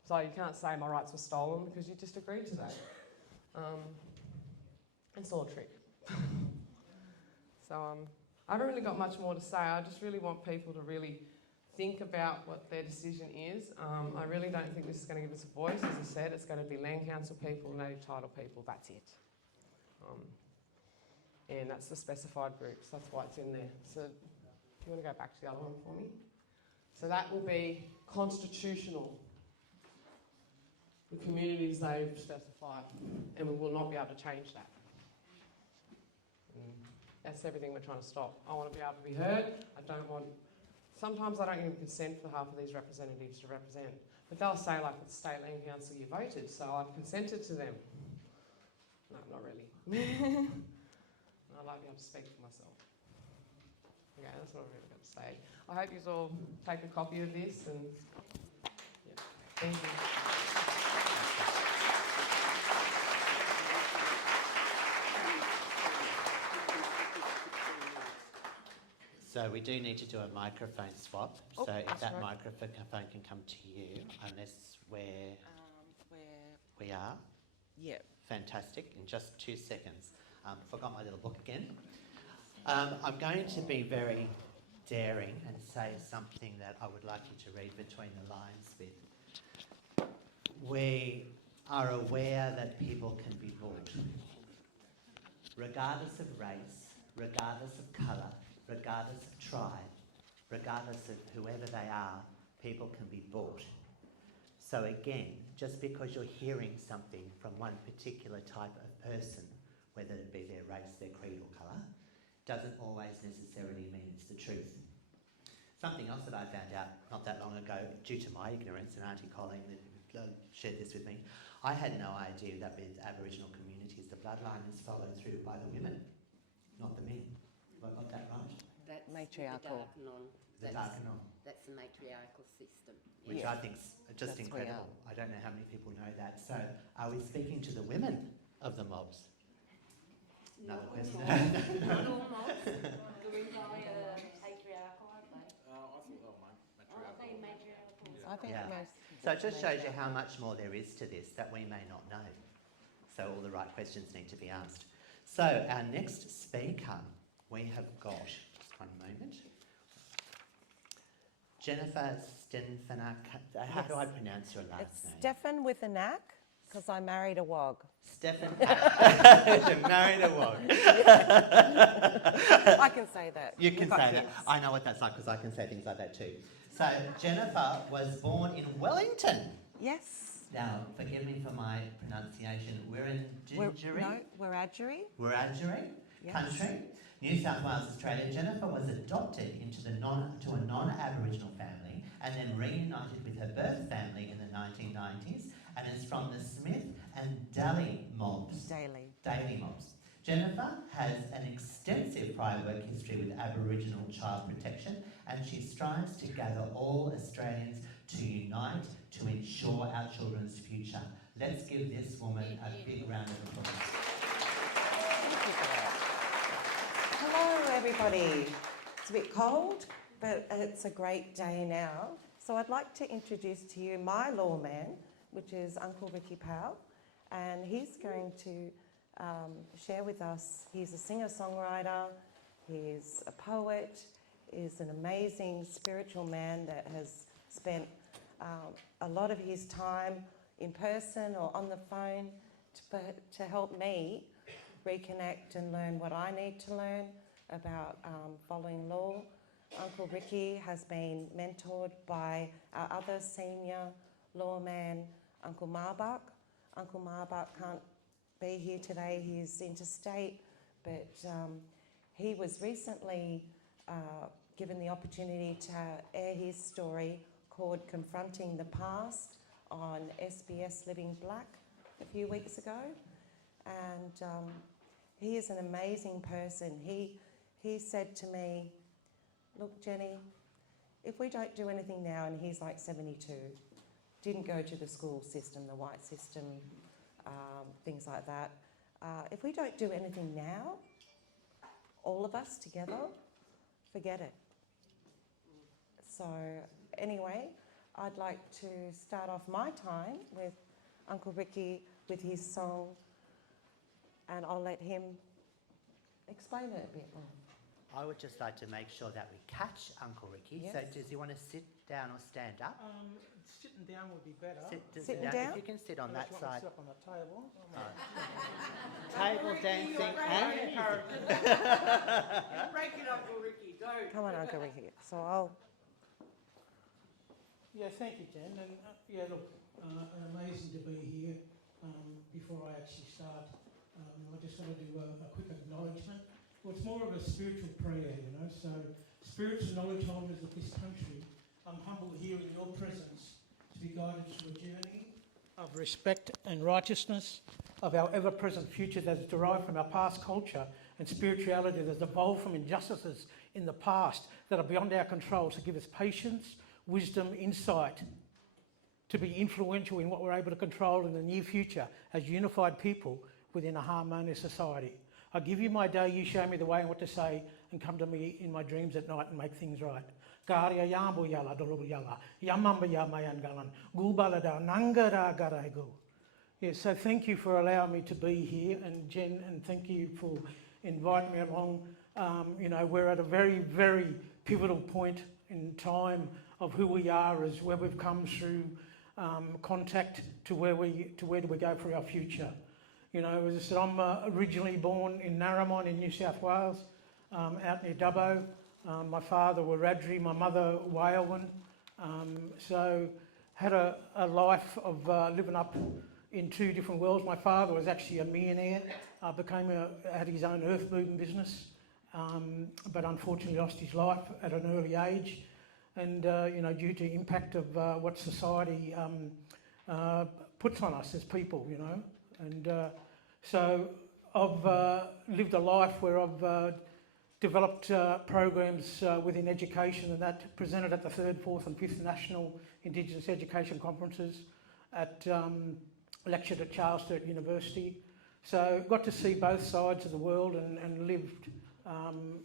So you can't say my rights were stolen because you just agreed to that. It's all a trick. So I haven't really got much more to say. I just really want people to really think about what their decision is. I really don't think this is going to give us a voice. As I said, it's going to be land council people, native title people, that's it. And that's the specified groups, that's why it's in there. So if you want to go back to the other one for me. So that will be constitutional. The communities they've specified, and we will not be able to change that. That's everything we're trying to stop. I want to be able to be heard. Sometimes I don't even consent for half of these representatives to represent. But they'll say, like, at the State Land Council, you voted, so I've consented to them. No, not really. I I'd like to be able to speak for myself. Okay, that's what I've really got to say. I hope you all take a copy of this and yeah, thank you. So we do need to do a microphone swap. Oh, So if that's that right. microphone can come to you, unless Where? we are. Yeah. Fantastic. In just 2 seconds. Forgot my little book again. I'm going to be very daring and say something that I would like you to read between the lines with. We are aware that people can be bullied. Regardless of race, regardless of colour, regardless of tribe, regardless of whoever they are, people can be bought. So again, just because you're hearing something from one particular type of person, whether it be their race, their creed or colour, doesn't always necessarily mean it's the truth. Something else that I found out not that long ago, due to my ignorance, and Auntie Colleen shared this with me, I had no idea that with Aboriginal communities the bloodline is followed through by the women, not the men. Have I got that right? That's matriarchal. The Darkinoong. That's the matriarchal system. Which Yeah. I think's just That's incredible. I don't know how many people know that. So, are we speaking to the women of the mobs? Another question. Not all mobs. Garingai are patriarchal, aren't they? I thought they were Aren't they matriarchal? I think Yeah. most. So it just shows you how much more there is to this that we may not know. So all the right questions need to be asked. So our next speaker, we have got, just one moment, Jennifer Stenfanak. How do I pronounce your last It's name? Stefan with a knack, because I married a wog. Stefan. You married a wog. I can say that. You can We've got say that. kids. I know what that's like because I can say things like that too. So Jennifer was born in Wellington. Yes. Now, forgive me for my pronunciation. We're in Gingery, Wiradjuri. Wiradjuri Yes. country, New South Wales, Australia. Jennifer was adopted into a non-Aboriginal family and then reunited with her birth family in the 1990s and is from the Smith and Daly mobs. Daily mobs. Jennifer has an extensive prior work history with Aboriginal child protection and she strives to gather all Australians to unite to ensure our children's future. Let's give this woman a big round of applause. Thank you for that. Hello, everybody. It's a bit cold, but it's a great day now. So I'd like to introduce to you my lawman, which is Uncle Ricky Powell, and he's going to share with us. He's a singer-songwriter, he's a poet, he's an amazing spiritual man that has spent a lot of his time in person or on the phone to help me reconnect and learn what I need to learn about following law. Uncle Ricky has been mentored by our other senior lawman, Uncle Marbach. Uncle Marbach can't be here today, he's interstate, but he was recently given the opportunity to air his story called Confronting the Past on SBS Living Black a few weeks ago. And he is an amazing person. He said to me, look, Jenny, if we don't do anything now, and he's like 72, didn't go to the school system, the white system, things like that. If we don't do anything now, all of us together, forget it. So anyway, I'd like to start off my time with Uncle Ricky with his song, and I'll let him explain it a bit more. I would just like to make sure that we catch Uncle Ricky. Yes. So does he want to sit down or stand up? Sitting down would be better. Sitting down? If you can sit on I that just want side. to sit up on the table. Table dancing and Break it up, Ricky. Don't. Come on, Uncle Ricky. So I'll... Yeah, thank you, Jen. And yeah, look, amazing to be here. Before I actually start, I just want to do a quick acknowledgement. Well, it's more of a spiritual prayer, you know. So, spiritual knowledge holders of this country, I'm humbled here in your presence to be guided through a journey of respect and righteousness of our ever-present future that is derived from our past culture and spirituality that's evolved from injustices in the past that are beyond our control, to give us patience, wisdom, insight, to be influential in what we're able to control in the near future as unified people within a harmonious society. I give you my day, you show me the way and what to say, and come to me in my dreams at night and make things right. Garia yambo yala dorobu yala, yamamba yamayan galan, gubalada nangara garaigo. Yeah, so thank you for allowing me to be here, and Jen, and thank you for inviting me along. You know, we're at a very, very pivotal point in time of who we are, as where we've come through contact to where do we go for our future. You know, as I said, I'm originally born in Narromine in New South Wales, out near Dubbo. My father Wiradjuri, my mother Walewan. So had a life of living up in two different worlds. My father was actually a millionaire, had his own earth moving business, but unfortunately lost his life at an early age, and you know, due to impact of what society puts on us as people, you know. And so I've lived a life where I've developed programs within education, and that presented at the 3rd, 4th and 5th National Indigenous Education Conferences, lectured at Charles Sturt University. So got to see both sides of the world, and lived,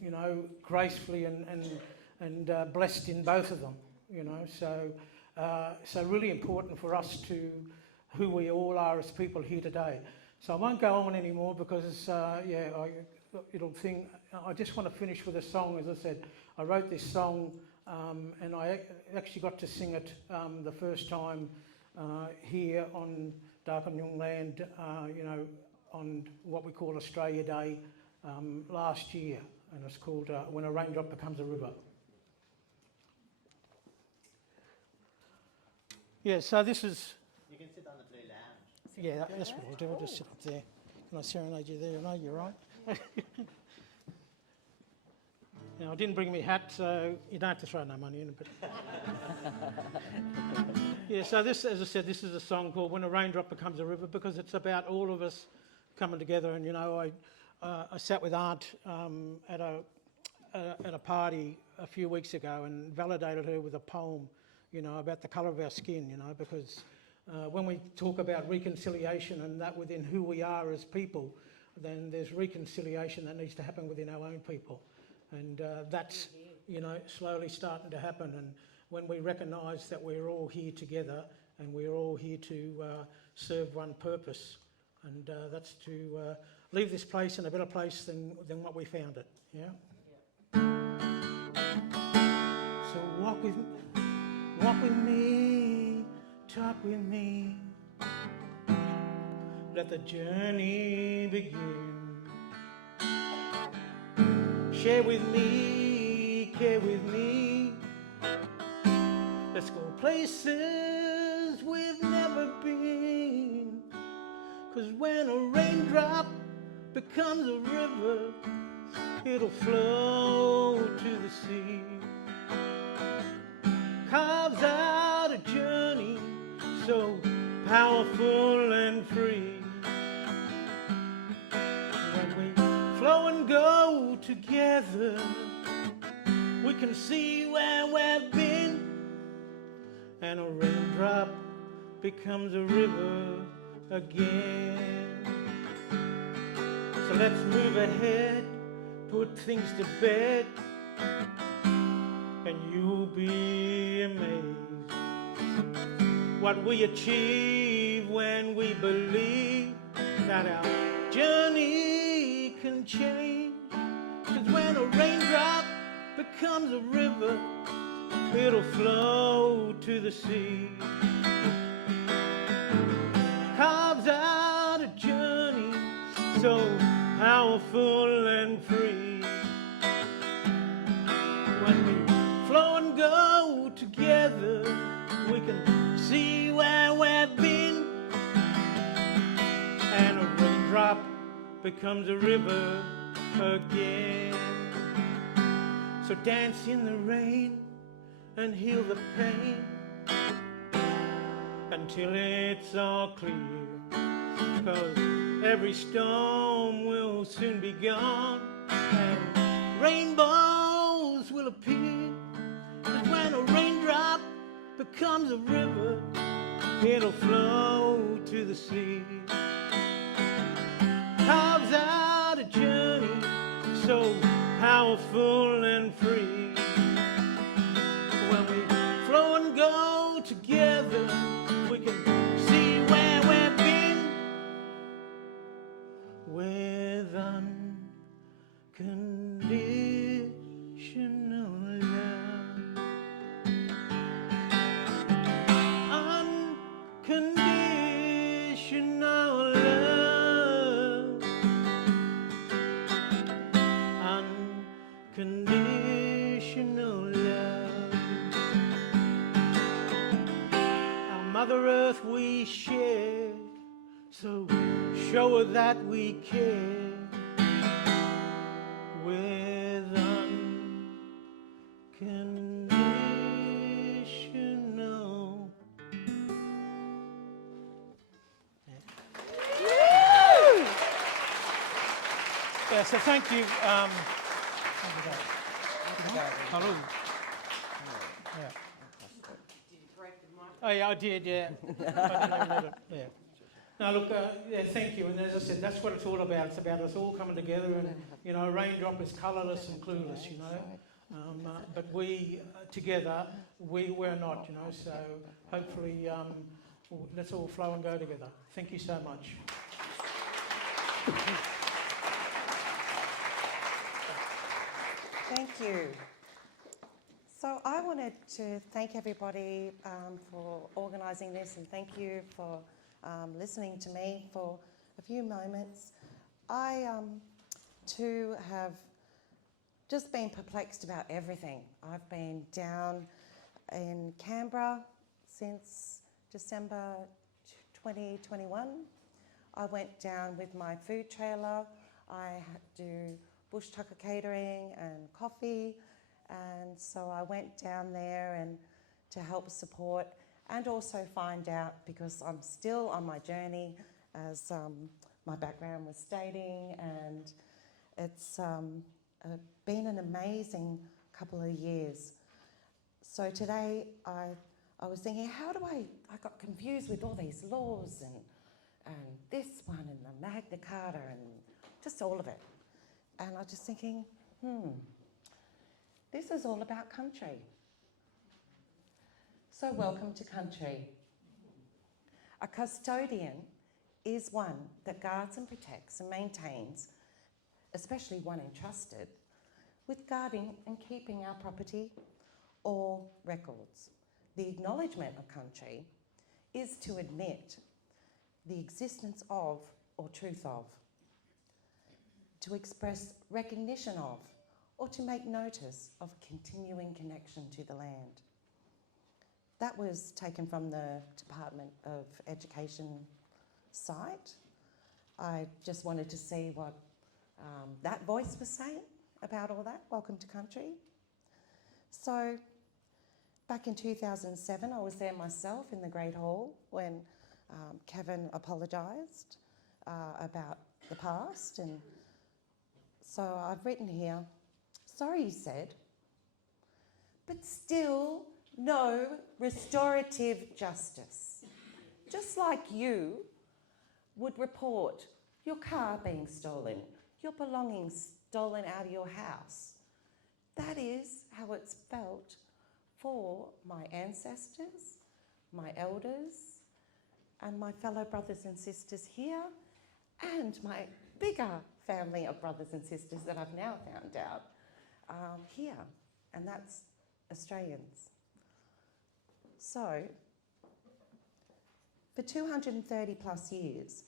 you know, gracefully and blessed in both of them, you know. So really important for us to who we all are as people here today. So I won't go on anymore because, I just want to finish with a song. As I said, I wrote this song and I actually got to sing it the first time here on Darkinoong land, you know, on what we call Australia Day last year, and it's called When a Raindrop Becomes a River. Yeah, so this is... You can sit on the blue lounge. Yeah, that's what I'll do. I'll just sit up there. Can I serenade you there? I know you're right. Now, I didn't bring my hat, so you don't have to throw no money in it. But yeah, so this, as I said, this is a song called When a Raindrop Becomes a River, because it's about all of us coming together. And, you know, I sat with Aunt at a party a few weeks ago and validated her with a poem, you know, about the colour of our skin, you know, because when we talk about reconciliation and that within who we are as people, then there's reconciliation that needs to happen within our own people. And that's, you know, slowly starting to happen. And when we recognise that we're all here together and we're all here to serve one purpose, and that's to leave this place in a better place than what we found it, yeah? So walk with me, talk with me, let the journey begin. Share with me, care with me, let's go places we've never been. 'Cause when a raindrop becomes a river, it'll flow to the sea. Carves out a journey so powerful and free. When we flow and go together, we can see where we've been, and a raindrop becomes a river again. So let's move ahead, put things to bed, and you'll be amazed what we achieve when we believe that our journey can change. 'Cause when a raindrop becomes a river, it'll flow to the sea. Carves out a journey so powerful and free. When we flow and go together, we can see where we've been, and a raindrop becomes a river again. So dance in the rain and heal the pain until it's all clear. 'Cause every storm will soon be gone, and rainbows will appear. And when a raindrop becomes a river, it'll flow to the sea. Carves out a journey so powerful and free. When we flow and go together, we can see where we've been with unconditional love. Unconditional love. Unconditional love. Our Mother Earth we share, so show her that we care with unconditional. Yeah, so thank you. Hello. Yeah. Oh yeah, I did. Yeah. Yeah. No, look. Yeah, thank you. And as I said, that's what it's all about. It's about us all coming together. And you know, a raindrop is colourless and clueless. You know, but we together, we're not. You know, so hopefully, let's all flow and go together. Thank you so much. Thank you. So I wanted to thank everybody for organising this, and thank you for listening to me for a few moments. I too have just been perplexed about everything. I've been down in Canberra since December 2021. I went down with my food trailer. I do bush tucker catering and coffee, and so I went down there and to help support and also find out, because I'm still on my journey, as my background was stating, and it's been an amazing couple of years. So today I was thinking, how do I got confused with all these laws and this one and the Magna Carta and just all of it. And I was just thinking, this is all about country. So welcome to country. A custodian is one that guards and protects and maintains, especially one entrusted, with guarding and keeping our property or records. The acknowledgement of country is to admit the existence of or truth of, to express recognition of, or to make notice of continuing connection to the land. That was taken from the Department of Education site. I just wanted to see what that voice was saying about all that. Welcome to country. So back in 2007, I was there myself in the Great Hall when Kevin apologised about the past, and so I've written here, sorry, he said, but still no restorative justice. Just like you would report your car being stolen, your belongings stolen out of your house. That is how it's felt for my ancestors, my elders, and my fellow brothers and sisters here, and my bigger family of brothers and sisters that I've now found out here, and that's Australians. So, for 230 plus years,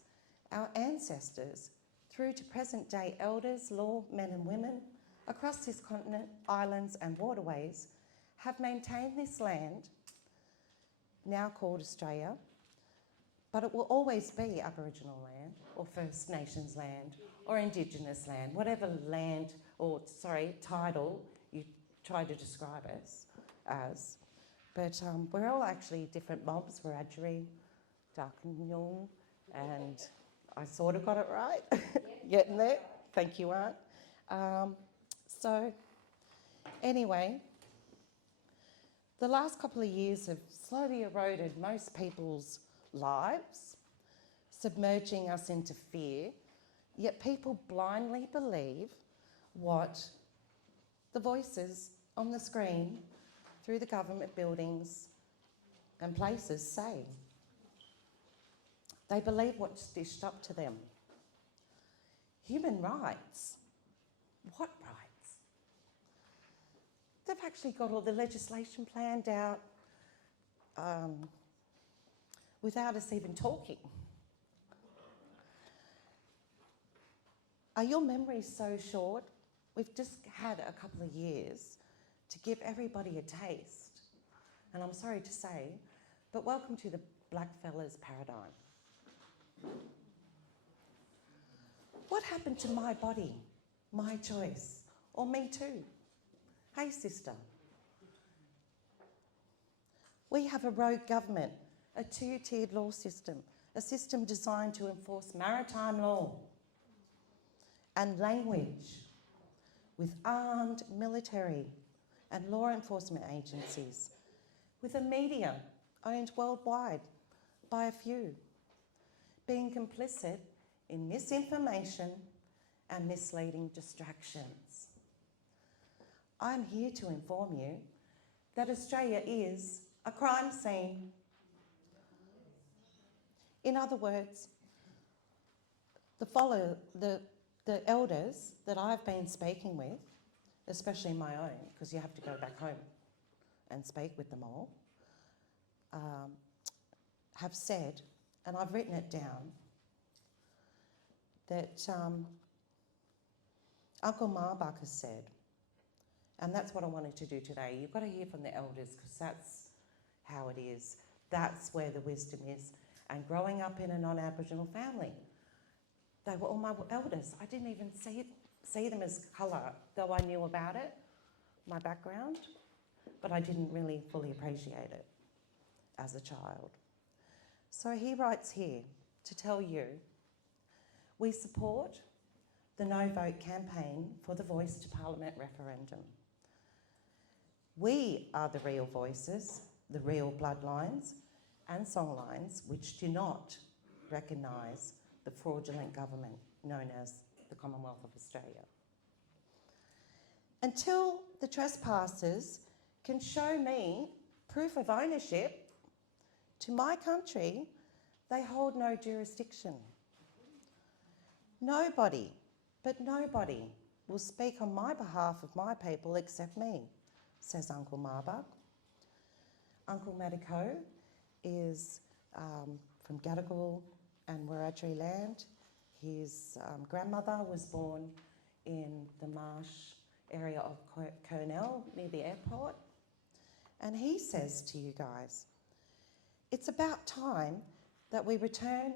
our ancestors, through to present day elders, lawmen and women, across this continent, islands and waterways, have maintained this land, now called Australia, but it will always be Aboriginal land, or First Nations land, or Indigenous land, whatever land, or title you try to describe us as. But we're all actually different mobs. We're Garingai, Darkinoong, and I sort of got it right. Getting there. Thank you, Aunt. So, anyway, the last couple of years have slowly eroded most people's lives, submerging us into fear, yet people blindly believe what the voices on the screen through the government buildings and places say. They believe what's dished up to them. Human rights? What rights? They've actually got all the legislation planned out without us even talking. Are your memories so short? We've just had a couple of years to give everybody a taste. And I'm sorry to say, but welcome to the blackfellas paradigm. What happened to my body, my choice, or me too? Hey, sister. We have a rogue government, a two-tiered law system, a system designed to enforce maritime law and language with armed military and law enforcement agencies, with a media owned worldwide by a few, being complicit in misinformation and misleading distractions. I'm here to inform you that Australia is a crime scene. In other words, the elders that I've been speaking with, especially my own, because you have to go back home and speak with them all, have said, and I've written it down, that Uncle Marbach has said, and that's what I wanted to do today. You've got to hear from the elders, because that's how it is. That's where the wisdom is. And growing up in a non-Aboriginal family, they were all my elders. I didn't even see them as colour, though I knew about it, my background, but I didn't really fully appreciate it as a child. So he writes here to tell you, we support the No Vote campaign for the Voice to Parliament referendum. We are the real voices, the real bloodlines and songlines which do not recognise the fraudulent government known as the Commonwealth of Australia. Until the trespassers can show me proof of ownership to my country, they hold no jurisdiction. Nobody, but nobody, will speak on my behalf of my people except me, says Uncle Marbach. Uncle Matiko is from Gadigal and Wiradjuri land. His grandmother was born in the marsh area of Kurnell near the airport. And he says to you guys, it's about time that we return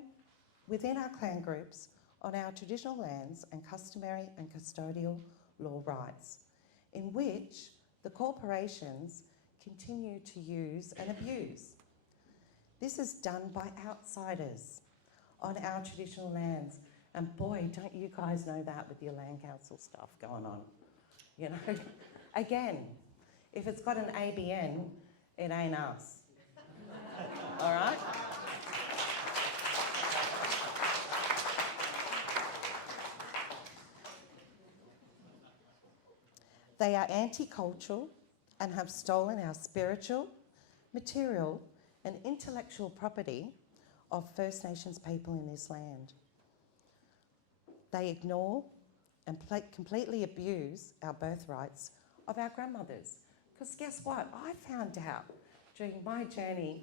within our clan groups on our traditional lands and customary and custodial law rights, in which the corporations continue to use and abuse. This is done by outsiders on our traditional lands. And boy, don't you guys know that with your land council stuff going on. You know, again, if it's got an ABN, it ain't us. All right? They are anti-cultural and have stolen our spiritual, material and intellectual property of First Nations people in this land. They ignore and completely abuse our birthrights of our grandmothers. Because guess what? I found out during my journey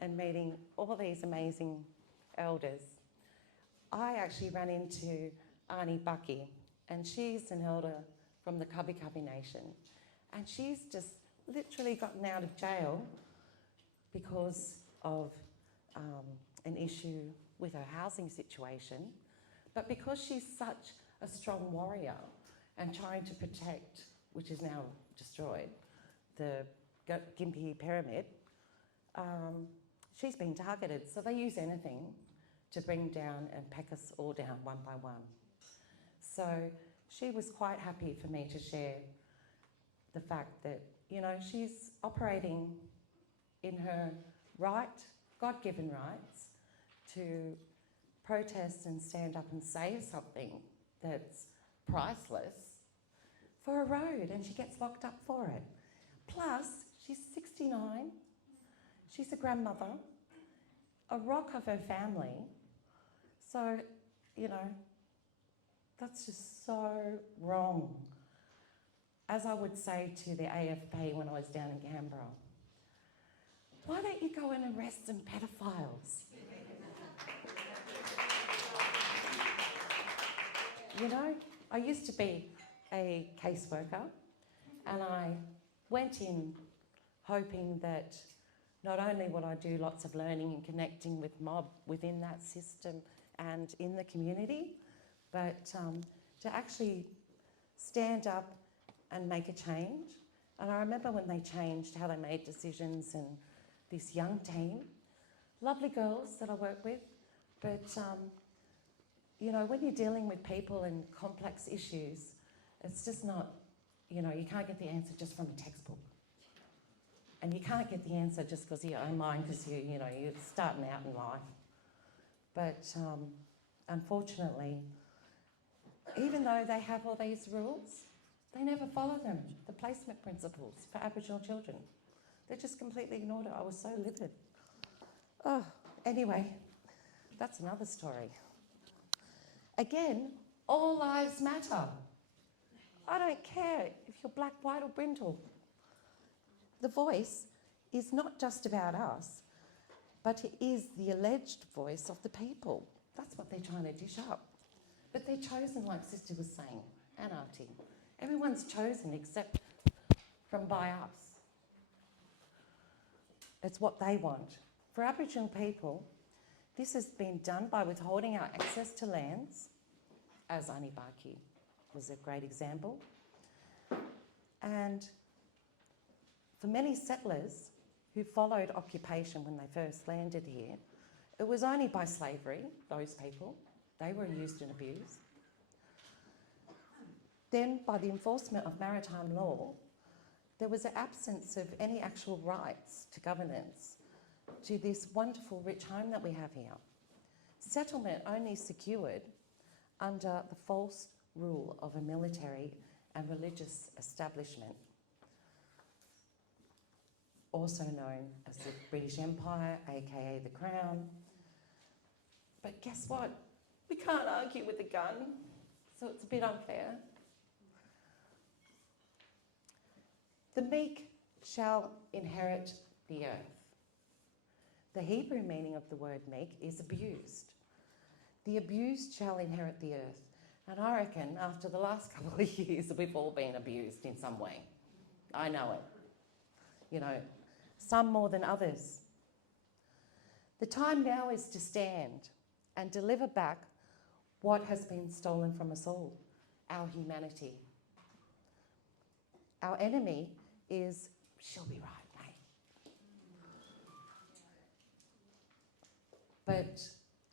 and meeting all these amazing elders, I actually ran into Arnie Bucky, and she's an elder from the Cubby Cubby Nation. And she's just literally gotten out of jail because of an issue with her housing situation. But because she's such a strong warrior and trying to protect, which is now destroyed, the Gympie Pyramid, she's been targeted. So they use anything to bring down and peck us all down one by one. So she was quite happy for me to share the fact that, you know, she's operating in her right, God-given rights to protest and stand up and say something that's priceless for a road, and she gets locked up for it. Plus, she's 69, she's a grandmother, a rock of her family. So, you know, that's just so wrong. As I would say to the AFP when I was down in Canberra, why don't you go and arrest some pedophiles? You know, I used to be a caseworker, and I went in hoping that not only would I do lots of learning and connecting with mob within that system and in the community, but to actually stand up and make a change. And I remember when they changed how they made decisions, and this young team, lovely girls that I work with, but you know, when you're dealing with people and complex issues, it's just not, you know, you can't get the answer just from a textbook. And you can't get the answer just because of your own mind, because you know, you're starting out in life. But unfortunately, even though they have all these rules, they never follow them, the placement principles for Aboriginal children. They just completely ignored it. I was so livid. Oh, anyway, that's another story. Again, all lives matter. I don't care if you're black, white or brindle. The voice is not just about us, but it is the alleged voice of the people. That's what they're trying to dish up. But they're chosen, like Sister was saying, and Auntie. Everyone's chosen except from by us. It's what they want. For Aboriginal people, this has been done by withholding our access to lands, as Anibaki was a great example. And for many settlers who followed occupation when they first landed here, it was only by slavery, those people. They were used and abused. Then, by the enforcement of maritime law, there was an absence of any actual rights to governance to this wonderful, rich home that we have here. Settlement only secured under the false rule of a military and religious establishment, also known as the British Empire, aka the Crown. But guess what? We can't argue with a gun, so it's a bit unfair. The meek shall inherit the earth. The Hebrew meaning of the word meek is abused. The abused shall inherit the earth. And I reckon after the last couple of years, we've all been abused in some way. I know it. You know, some more than others. The time now is to stand and deliver back what has been stolen from us all, our humanity. Our enemy is, she'll be right, mate. But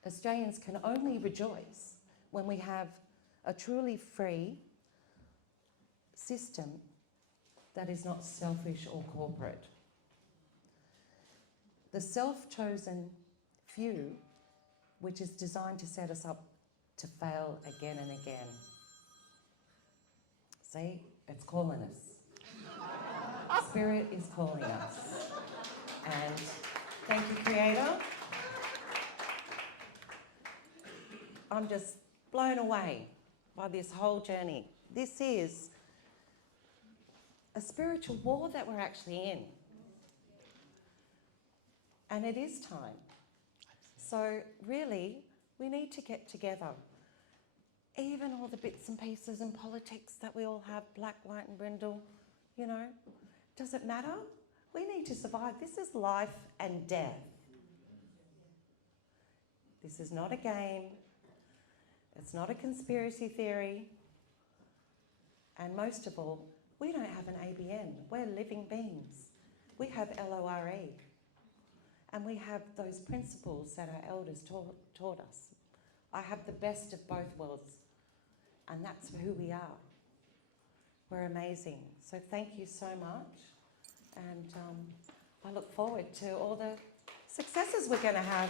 Australians can only rejoice when we have a truly free system that is not selfish or corporate. The self-chosen few, which is designed to set us up to fail again and again. See, it's calling us. Spirit is calling us. And thank you, Creator. I'm just blown away by this whole journey. This is a spiritual war that we're actually in. And it is time. So really, we need to get together. Even all the bits and pieces in politics that we all have, black, white and brindle, you know, does it matter? We need to survive. This is life and death. This is not a game. It's not a conspiracy theory. And most of all, we don't have an ABN. We're living beings. We have LORE. and we have those principles that our elders taught us. I have the best of both worlds, and that's who we are. We're amazing. So thank you so much, and I look forward to all the successes we're going to have.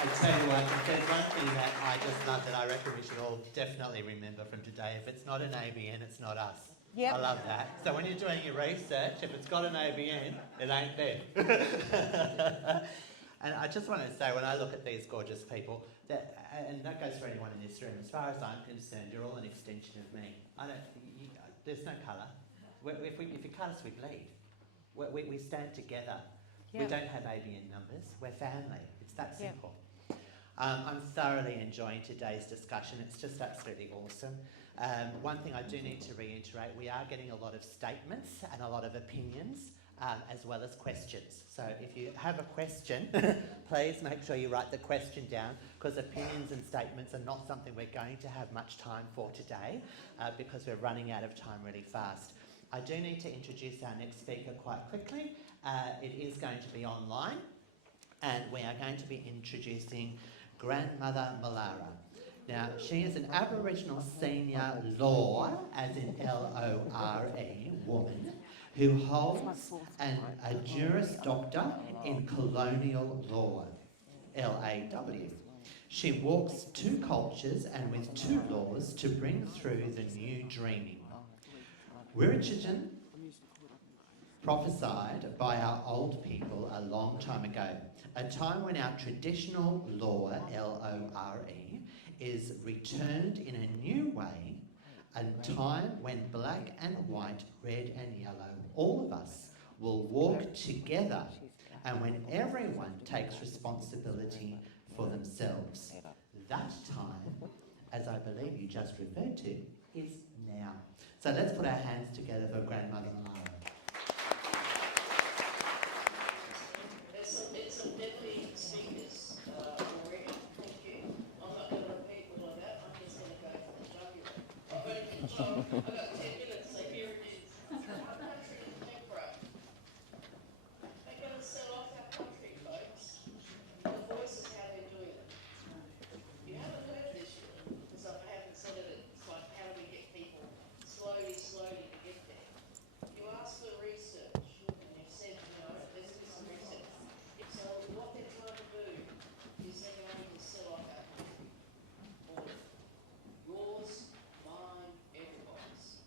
I tell you what, if there's one thing that I just love that I reckon we should all definitely remember from today, if it's not an ABN, it's not us. Yep. I love that. So when you're doing your research, if it's got an ABN, it ain't there. And I just want to say, when I look at these gorgeous people, and that goes for anyone in this room, as far as I'm concerned, you're all an extension of me. There's no colour. If you cut us, we bleed. We stand together. Yeah. We don't have ABN numbers. We're family. It's that Yeah. simple. I'm thoroughly enjoying today's discussion. It's just absolutely awesome. One thing I do need to reiterate, we are getting a lot of statements and a lot of opinions, as well as questions. So if you have a question, please make sure you write the question down, because opinions and statements are not something we're going to have much time for today, because we're running out of time really fast. I do need to introduce our next speaker quite quickly. It is going to be online, and we are going to be introducing Grandmother Malara. Now, she is an Aboriginal senior law, as in L-O-R-E, woman, who holds a Juris Doctor in Colonial Law, L-A-W. She walks two cultures and with two laws to bring through the new dreaming. Wiradjuri prophesied by our old people a long time ago, a time when our traditional law, L-O-R-E, is returned in a new way, a time when black and white, red and yellow, all of us will walk together, and when everyone takes responsibility for themselves. That time, as I believe you just referred to, is now. So let's put our hands together for Grandmother Malara. There's some deadly speakers already. Thank you. I'm not going to repeat all of that. I'm just going to go for the jugular. I've got 10 minutes, so here it is. Our country is bankrupt. They're going to sell off our country, folks. The Voice is how they're doing it. You haven't heard this yet, because I haven't said it. It's like, how do we get people slowly to get there? You ask for research, and you've said, let's do some research. So what they're trying to do is they're going to sell off our country. All of it. Yours, mine, everybody's.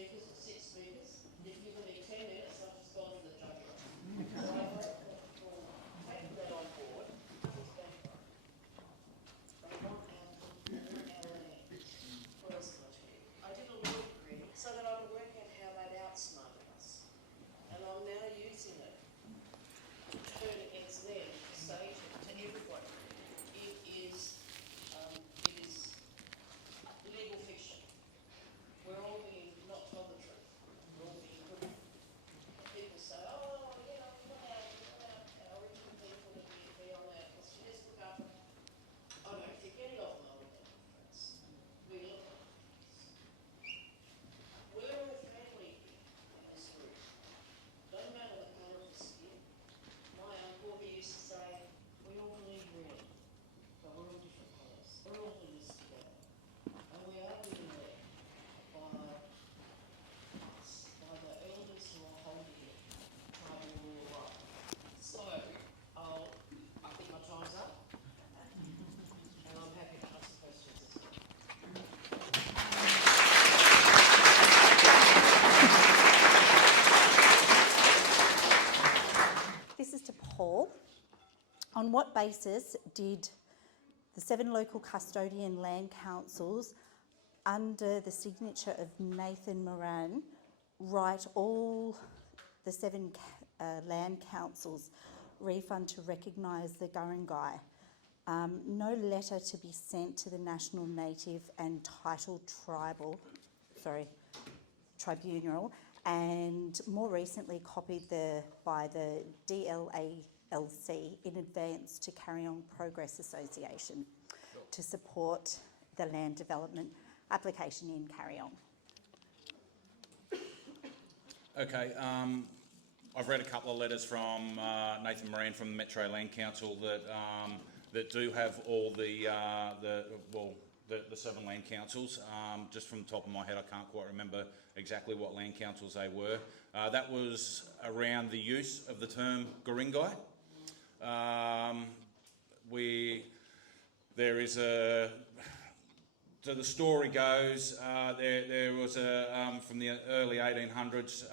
speakers, it's 6 speakers. If you've given me 10 minutes, I've just gone to the jugular. So I hope that people take that on board. It's background. They want our people, they want our land. What else can I tell you? I did a law degree so that I could work out how they'd outsmarted us. And I'm now using it to turn against them, to say to everybody, it is legal fiction. We're all being not told the truth. We're all being good. People say, oh, you know, we want our original people to be on our cost. You just look up. I don't think any of them are looking at France. We look at France. We're all family in this group. Doesn't matter the colour of the skin. My uncle, he used to say, we all believe red, but we're all different colours. We're all in this together. And we are being led by the elders who are holding it, tribal rule right. So, I think my time's up, and I'm happy to answer questions as well. This is to Paul. On what basis did the 7 local custodian land councils, under the signature of Nathan Moran, write all the 7 land councils refund to recognise the Garingai? No letter to be sent to the National Native and Title Tribunal, and more recently copied by the DLALC in advance to Garingai Progress Association to support the land development application in Garingai. Okay, I've read a couple of letters from Nathan Moran from the Metro Land Council that do have all the 7 land councils. Just from the top of my head, I can't quite remember exactly what land councils they were. That was around the use of the term Garingai. So the story goes, there was from the early 1800s,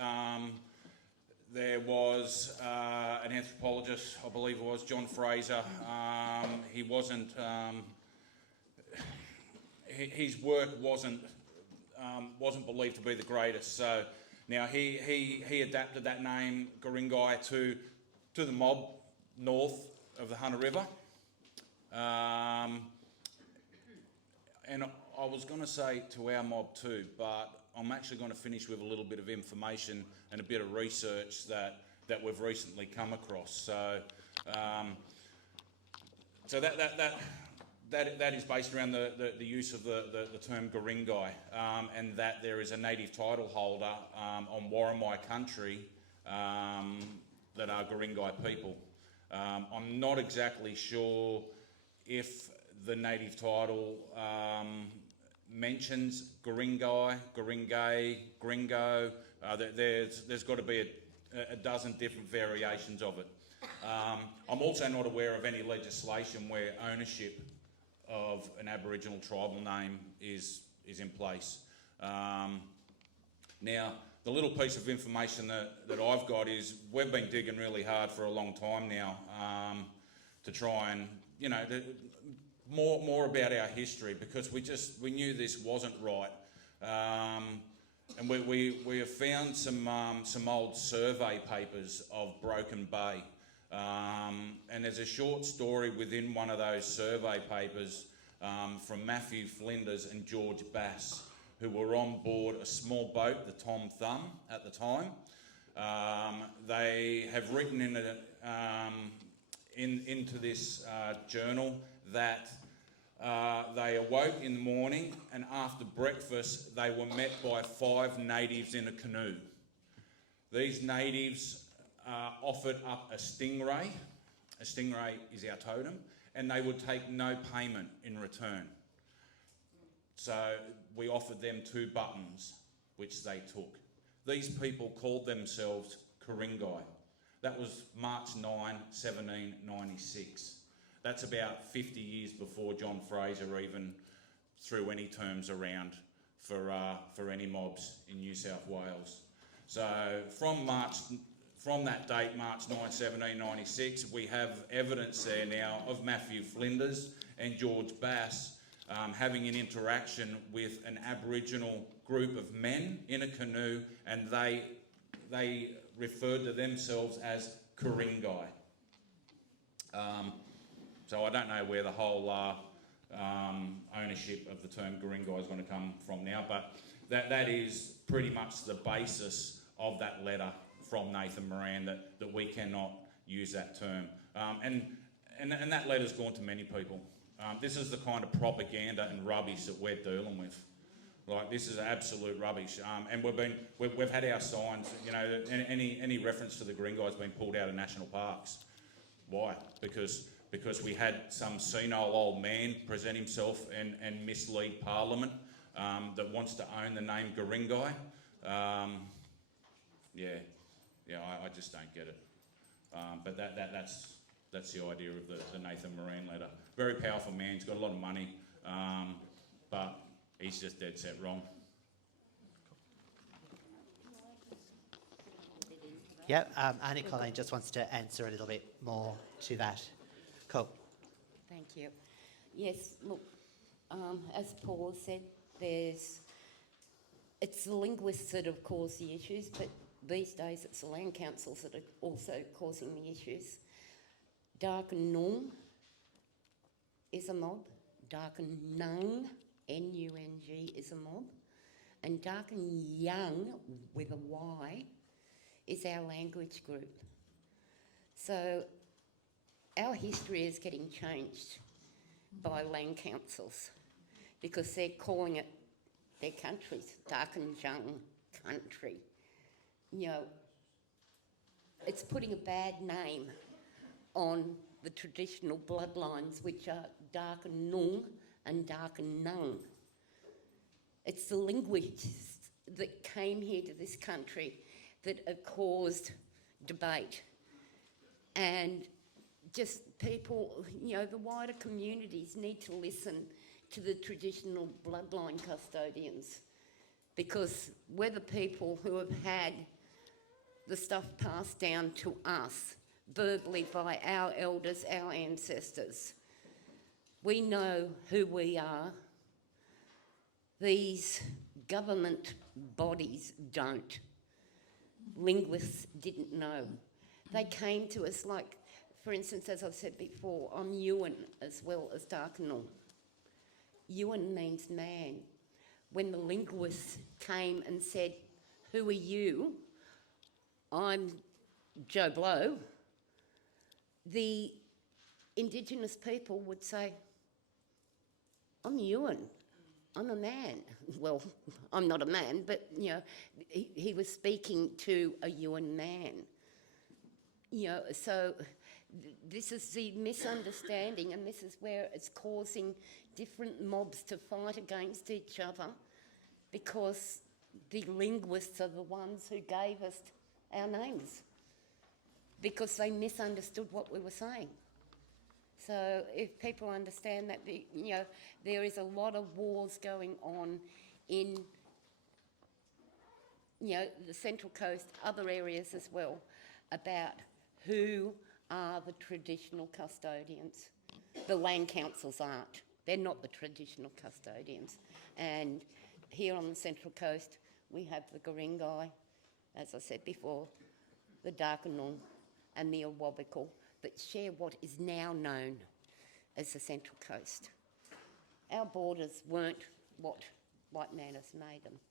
there was an anthropologist, I believe it was, John Fraser. He wasn't, his work wasn't believed to be the greatest. So now he adapted that name, Garingai, to the mob north of the Hunter River. And I was going to say to our mob too, but I'm actually going to finish with a little bit of information and a bit of research that we've recently come across. So, that is based around the use of the term Garingai, and that there is a native title holder on Warramai country that are Garingai people. I'm not exactly sure if the native title mentions Garingai, Gringo. There's got to be a dozen different variations of it. I'm also not aware of any legislation where ownership of an Aboriginal tribal name is in place. Now, the little piece of information that I've got is we've been digging really hard for a long time now to try and, more about our history, because we knew this wasn't right, and we have found some old survey papers of Broken Bay, and there's a short story within one of those survey papers from Matthew Flinders and George Bass, who were on board a small boat, the Tom Thumb, at the time. They have written into this journal that they awoke in the morning, and after breakfast they were met by 5 natives in a canoe. These natives offered up a stingray. A stingray is our totem, and they would take no payment in return. So we offered them 2 buttons, which they took. These people called themselves Garingai. That was March 9, 1796. That's about 50 years before John Fraser even threw any terms around for any mobs in New South Wales. So from that date, March 1796, we have evidence there now of Matthew Flinders and George Bass having an interaction with an Aboriginal group of men in a canoe, and they referred to themselves as Garingai. So I don't know where the whole ownership of the term Garingai is going to come from now, but that is pretty much the basis of that letter from Nathan Moran, that we cannot use that term. And that letter's gone to many people. This is the kind of propaganda and rubbish that we're dealing with. Like, this is absolute rubbish. And we've had our signs, you know, any reference to the Garingai has been pulled out of national parks. Why? Because we had some senile old man present himself and mislead Parliament that wants to own the name Garingai. I just don't get it. But that's the idea of the Nathan Moran letter. Very powerful man. He's got a lot of money, but he's just dead set wrong. Yeah, Annie Colleen just wants to answer a little bit more to that. Cool. Thank you. Yes, look, as Paul said, it's the linguists that have caused the issues, but these days it's the land councils that are also causing the issues. Darkinoong is a mob. Darkinoong, N-U-N-G, is a mob. And Darkinoong, with a Y, is our language group. So our history is getting changed by land councils because they're calling it their countries, Darkinoong country. You know, it's putting a bad name on the traditional bloodlines, which are Darkinoong and Darkinoong. It's the linguists that came here to this country that have caused debate. And just people, you know, the wider communities need to listen to the traditional bloodline custodians, because we're the people who have had the stuff passed down to us verbally by our elders, our ancestors. We know who we are. These government bodies don't. Linguists didn't know. They came to us like, for instance, as I've said before, I'm Yuan as well as Darkinoong. Yuan means man. When the linguists came and said, "Who are you?" "I'm Joe Blow," the Indigenous people would say, "I'm Yuan. I'm a man." Well, I'm not a man, but, you know, he was speaking to a Yuan man. You know, so this is the misunderstanding, and this is where it's causing different mobs to fight against each other, because the linguists are the ones who gave us our names, because they misunderstood what we were saying. So if people understand that, you know, there is a lot of wars going on in, you know, the Central Coast, other areas as well, about who are the traditional custodians. The land councils aren't. They're not the traditional custodians. And here on the Central Coast, we have the Garingai, as I said before, the Darkinoong and the Awabakal, that share what is now known as the Central Coast. Our borders weren't what white man has made them.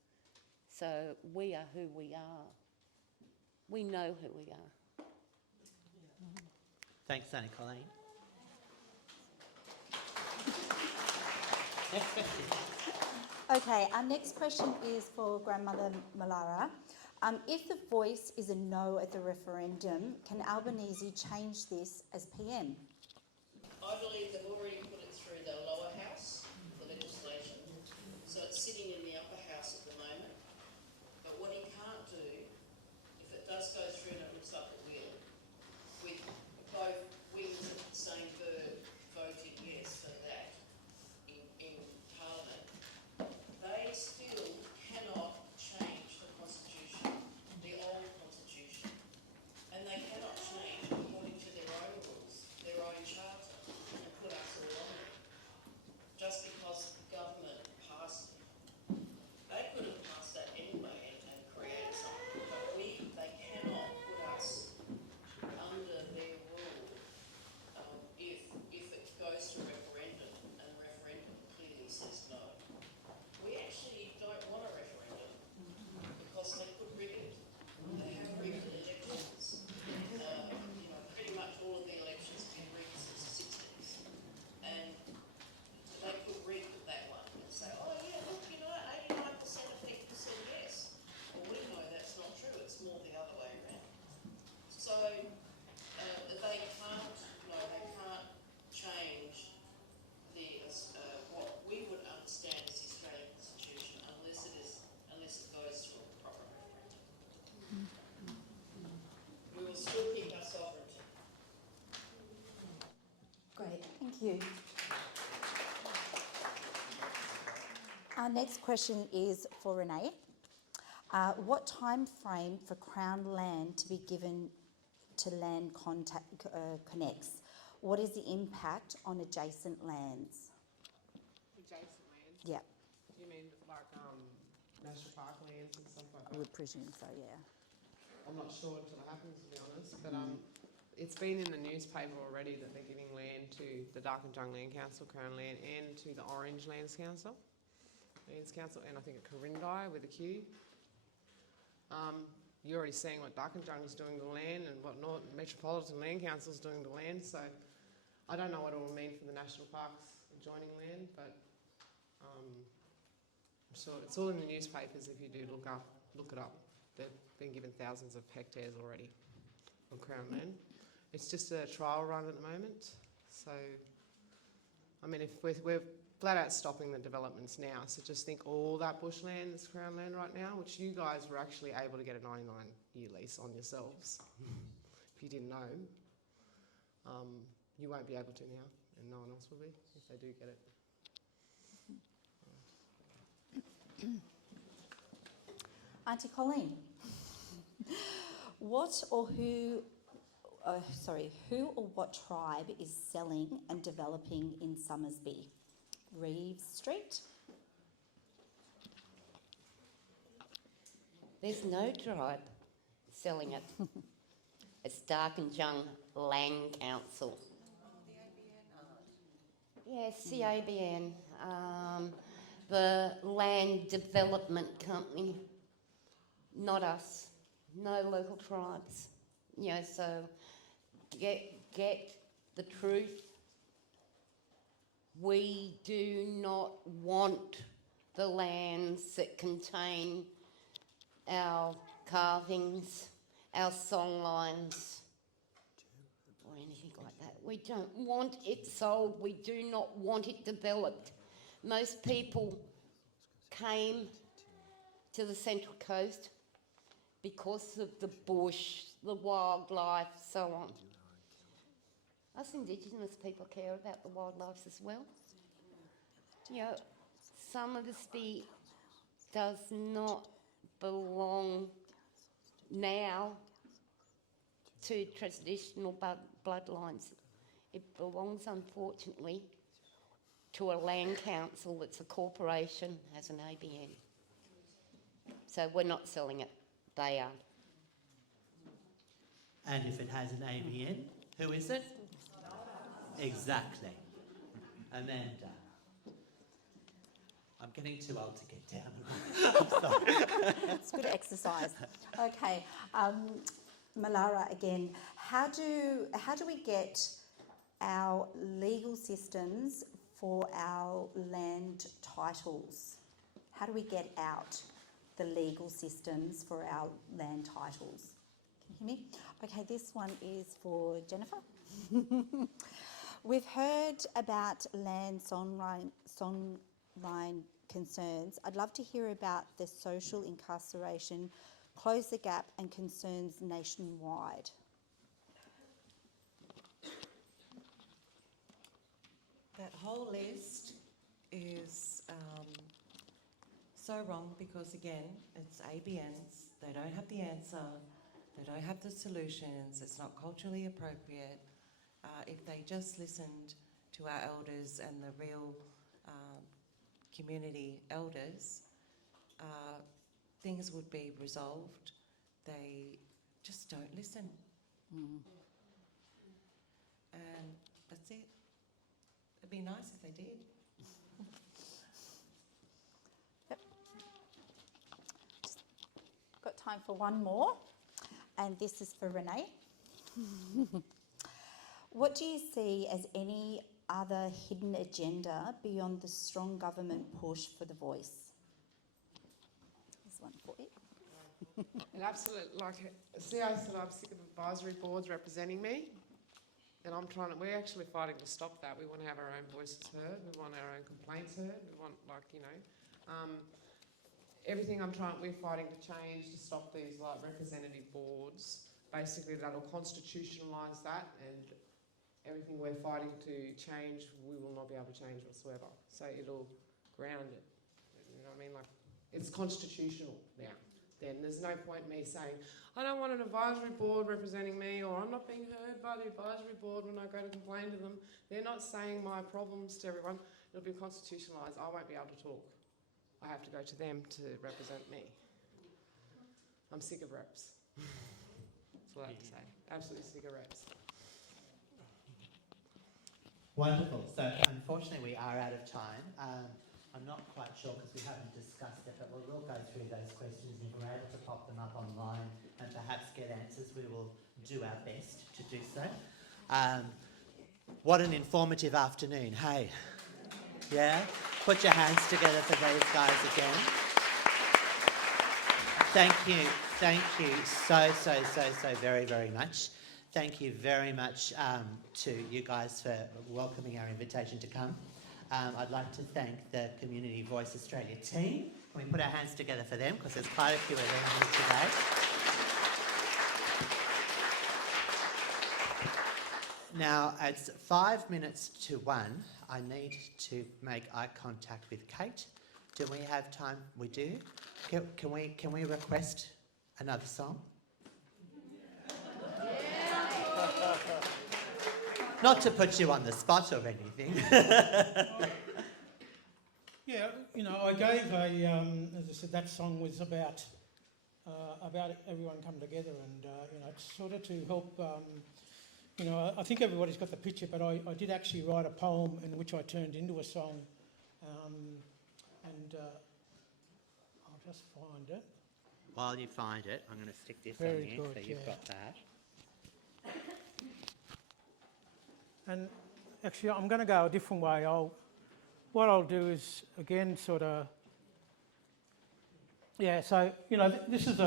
So we are who we are. We know who we are. Thanks, Annie Colleen. Next question. Okay, our next question is for Grandmother Malara. If the voice is a no at the referendum, can Albanese change this as PM? I believe they've already put it through the lower house, the legislation, so it's sitting in the upper house at the moment. But what he can't do, if it does go through, and it looks like it will, with both wings of the same bird voting yes for that in Parliament, they still Thank you. Our next question is for Renee. What time frame for Crown land to be given to land connects? What is the impact on adjacent lands? Adjacent lands? Yeah, You mean like national park lands and stuff like I that? would presume so, yeah. I'm not sure until it happens, to be honest, but it's been in the newspaper already that they're giving land to the Darkinoong Land Council, Crown Land, and to the Orange Lands Council, and I think at Garingai with a Q. You're already seeing what Darkinoong is doing to the land and what Metropolitan Land Council is doing to the land, so I don't know what it will mean for the national parks adjoining land, but I'm sure it's all in the newspapers if you do look it up. They've been given thousands of hectares already on Crown land. It's just a trial run at the moment, so I mean, if we're flat out stopping the developments now, so just think all that bushland is Crown land right now, which you guys were actually able to get a 99-year lease on yourselves. If you didn't know, you won't be able to now, and no one else will be if they do get it. Auntie Colleen, who or what tribe is selling and developing in Summersby? Reeves Street? There's no tribe selling it. It's Darkinoong Land Council. Yes, the ABN, the Land Development Company, not us, no local tribes. You know, so get the truth. We do not want the lands that contain our carvings, our songlines, or anything like that. We don't want it sold. We do not want it developed. Most people came to the Central Coast because of the bush, the wildlife, so on. Us Indigenous people care about the wildlife as well. You know, Summersby does not belong now to traditional bloodlines. It belongs, unfortunately, to a land council that's a corporation, has an ABN. So we're not selling it, they are. And if it has an ABN, who is it? Exactly. Amanda. I'm getting too old to get down. I'm sorry. It's good exercise. Okay, Malara again. How do we get our legal systems for our land titles? How do we get out the legal systems for our land titles? Can you hear me? Okay, this one is for Jennifer. We've heard about land songline concerns. I'd love to hear about the social incarceration, close the gap and concerns nationwide. That whole list is so wrong because, again, it's ABNs. They don't have the answer. They don't have the solutions. It's not culturally appropriate. If they just listened to our elders and the real community elders, things would be resolved. They just don't listen. And that's it. It'd be nice if they did. Yep. Got time for one more, and this is for Renee. What do you see as any other hidden agenda beyond the strong government push for the voice? There's one for you. And absolutely, like, see, I said I'm sick of advisory boards representing me, and we're actually fighting to stop that. We want to have our own voices heard. We want our own complaints heard. We want, everything we're fighting to change to stop these, representative boards. Basically, that'll constitutionalise that and everything we're fighting to change, we will not be able to change whatsoever. So it'll ground it. You know what I mean? Like, it's constitutional now. Then there's no point in me saying, I don't want an advisory board representing me, or I'm not being heard by the advisory board when I go to complain to them. They're not saying my problems to everyone. It'll be constitutionalised. I won't be able to talk. I have to go to them to represent me. I'm sick of reps. That's what I have to say. Absolutely sick of reps. Wonderful. So unfortunately we are out of time. I'm not quite sure because we haven't discussed it, but we'll go through those questions, and if we're able to pop them up online and perhaps get answers, we will do our best to do so. What an informative afternoon, hey? Yeah? Put your hands together for these guys again. Thank you so very, very much. Thank you very much to you guys for welcoming our invitation to come. I'd like to thank the Community Voice Australia team. Can we put our hands together for them, because there's quite a few of them here today. Now, it's 5 minutes to 1. I need to make eye contact with Kate. Do we have time? We do. Can we request another song? Not to put you on the spot or anything. Yeah, you know, I gave a, as I said, that song was about everyone come together, and you know, it's sort of to help. You know, I think everybody's got the picture, but I did actually write a poem in which I turned into a song, and I'll just find it. While you find it, I'm going to stick this Very on you, good, so you've yeah. got that. And actually, I'm going to go a different way. What I'll do is, again, sort of, yeah, so, you know, this is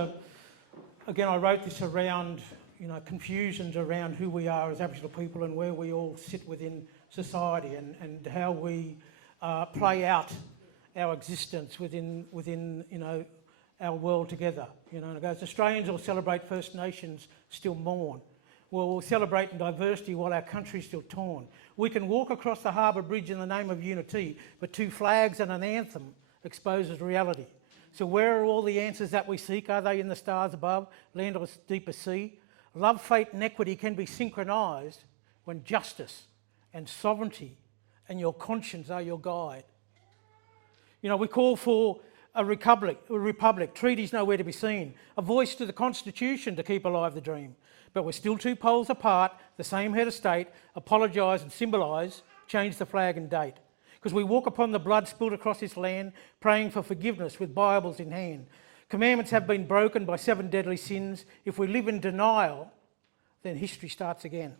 again, I wrote this around, you know, confusions around who we are as Aboriginal people and where we all sit within society, and how we play out our existence within, you know, our world together. You know, and it goes, Australians all celebrate First Nations, still mourn. Well, we'll celebrate in diversity while our country's still torn. We can walk across the harbour bridge in the name of unity, but 2 flags and an anthem exposes reality. So where are all the answers that we seek? Are they in the stars above, land or deeper sea? Love, fate and equity can be synchronised when justice and sovereignty and your conscience are your guide. You know, we call for a republic, treaties nowhere to be seen, a voice to the Constitution to keep alive the dream. But we're still 2 poles apart, the same head of state, apologise and symbolise, change the flag and date. Because we walk upon the blood spilled across this land, praying for forgiveness with Bibles in hand. Commandments have been broken by 7 deadly sins. If we live in denial, then history starts again.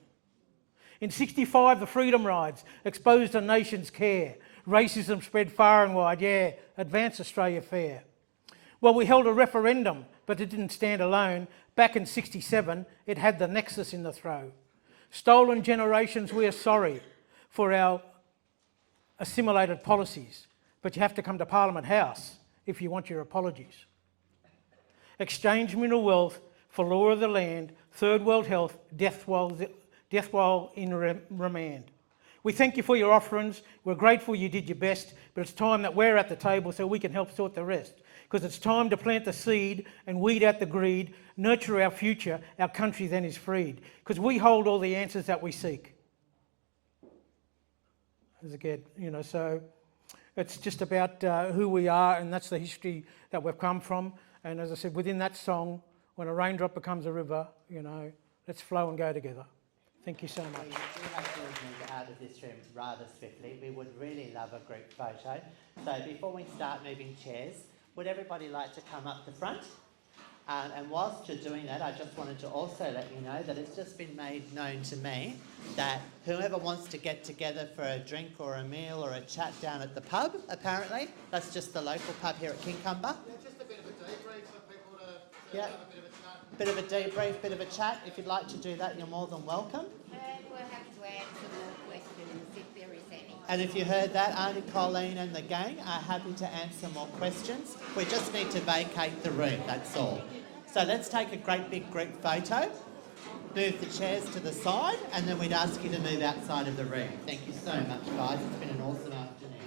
In 65, the Freedom Rides exposed a nation's care. Racism spread far and wide, yeah, advance Australia fair. Well, we held a referendum, but it didn't stand alone. Back in 67, it had the nexus in the throw. Stolen generations, we are sorry for our assimilated policies, but you have to come to Parliament House if you want your apologies. Exchange mineral wealth for law of the land, third world health, death while in remand. We thank you for your offerings. We're grateful you did your best, but it's time that we're at the table so we can help sort the rest. Because it's time to plant the seed and weed out the greed, nurture our future, our country then is freed. Because we hold all the answers that we seek. As again, you know, so it's just about who we are, and that's the history that we've come from. And as I said, within that song, when a raindrop becomes a river, you know, let's flow and go together. Thank you so much. We do have to move out of this room rather swiftly. We would really love a group photo. So before we start moving chairs, would everybody like to come up the front? And whilst you're doing that, I just wanted to also let you know that it's just been made known to me that whoever wants to get together for a drink or a meal or a chat down at the pub, apparently, that's just the local pub here at Kincumber. Yeah, just a bit of a debrief for people to Yeah. have a bit of a chat. Bit of a debrief, bit of a chat. If you'd like to do that, you're more than welcome. And we'll have to answer more questions if there is any. And if you heard that, Auntie Colleen and the gang are happy to answer more questions. We just need to vacate the room, that's all. So let's take a great big group photo. move the chairs to the side and then we'd ask you to move outside of the room. Thank you so much, guys. It's been an awesome afternoon.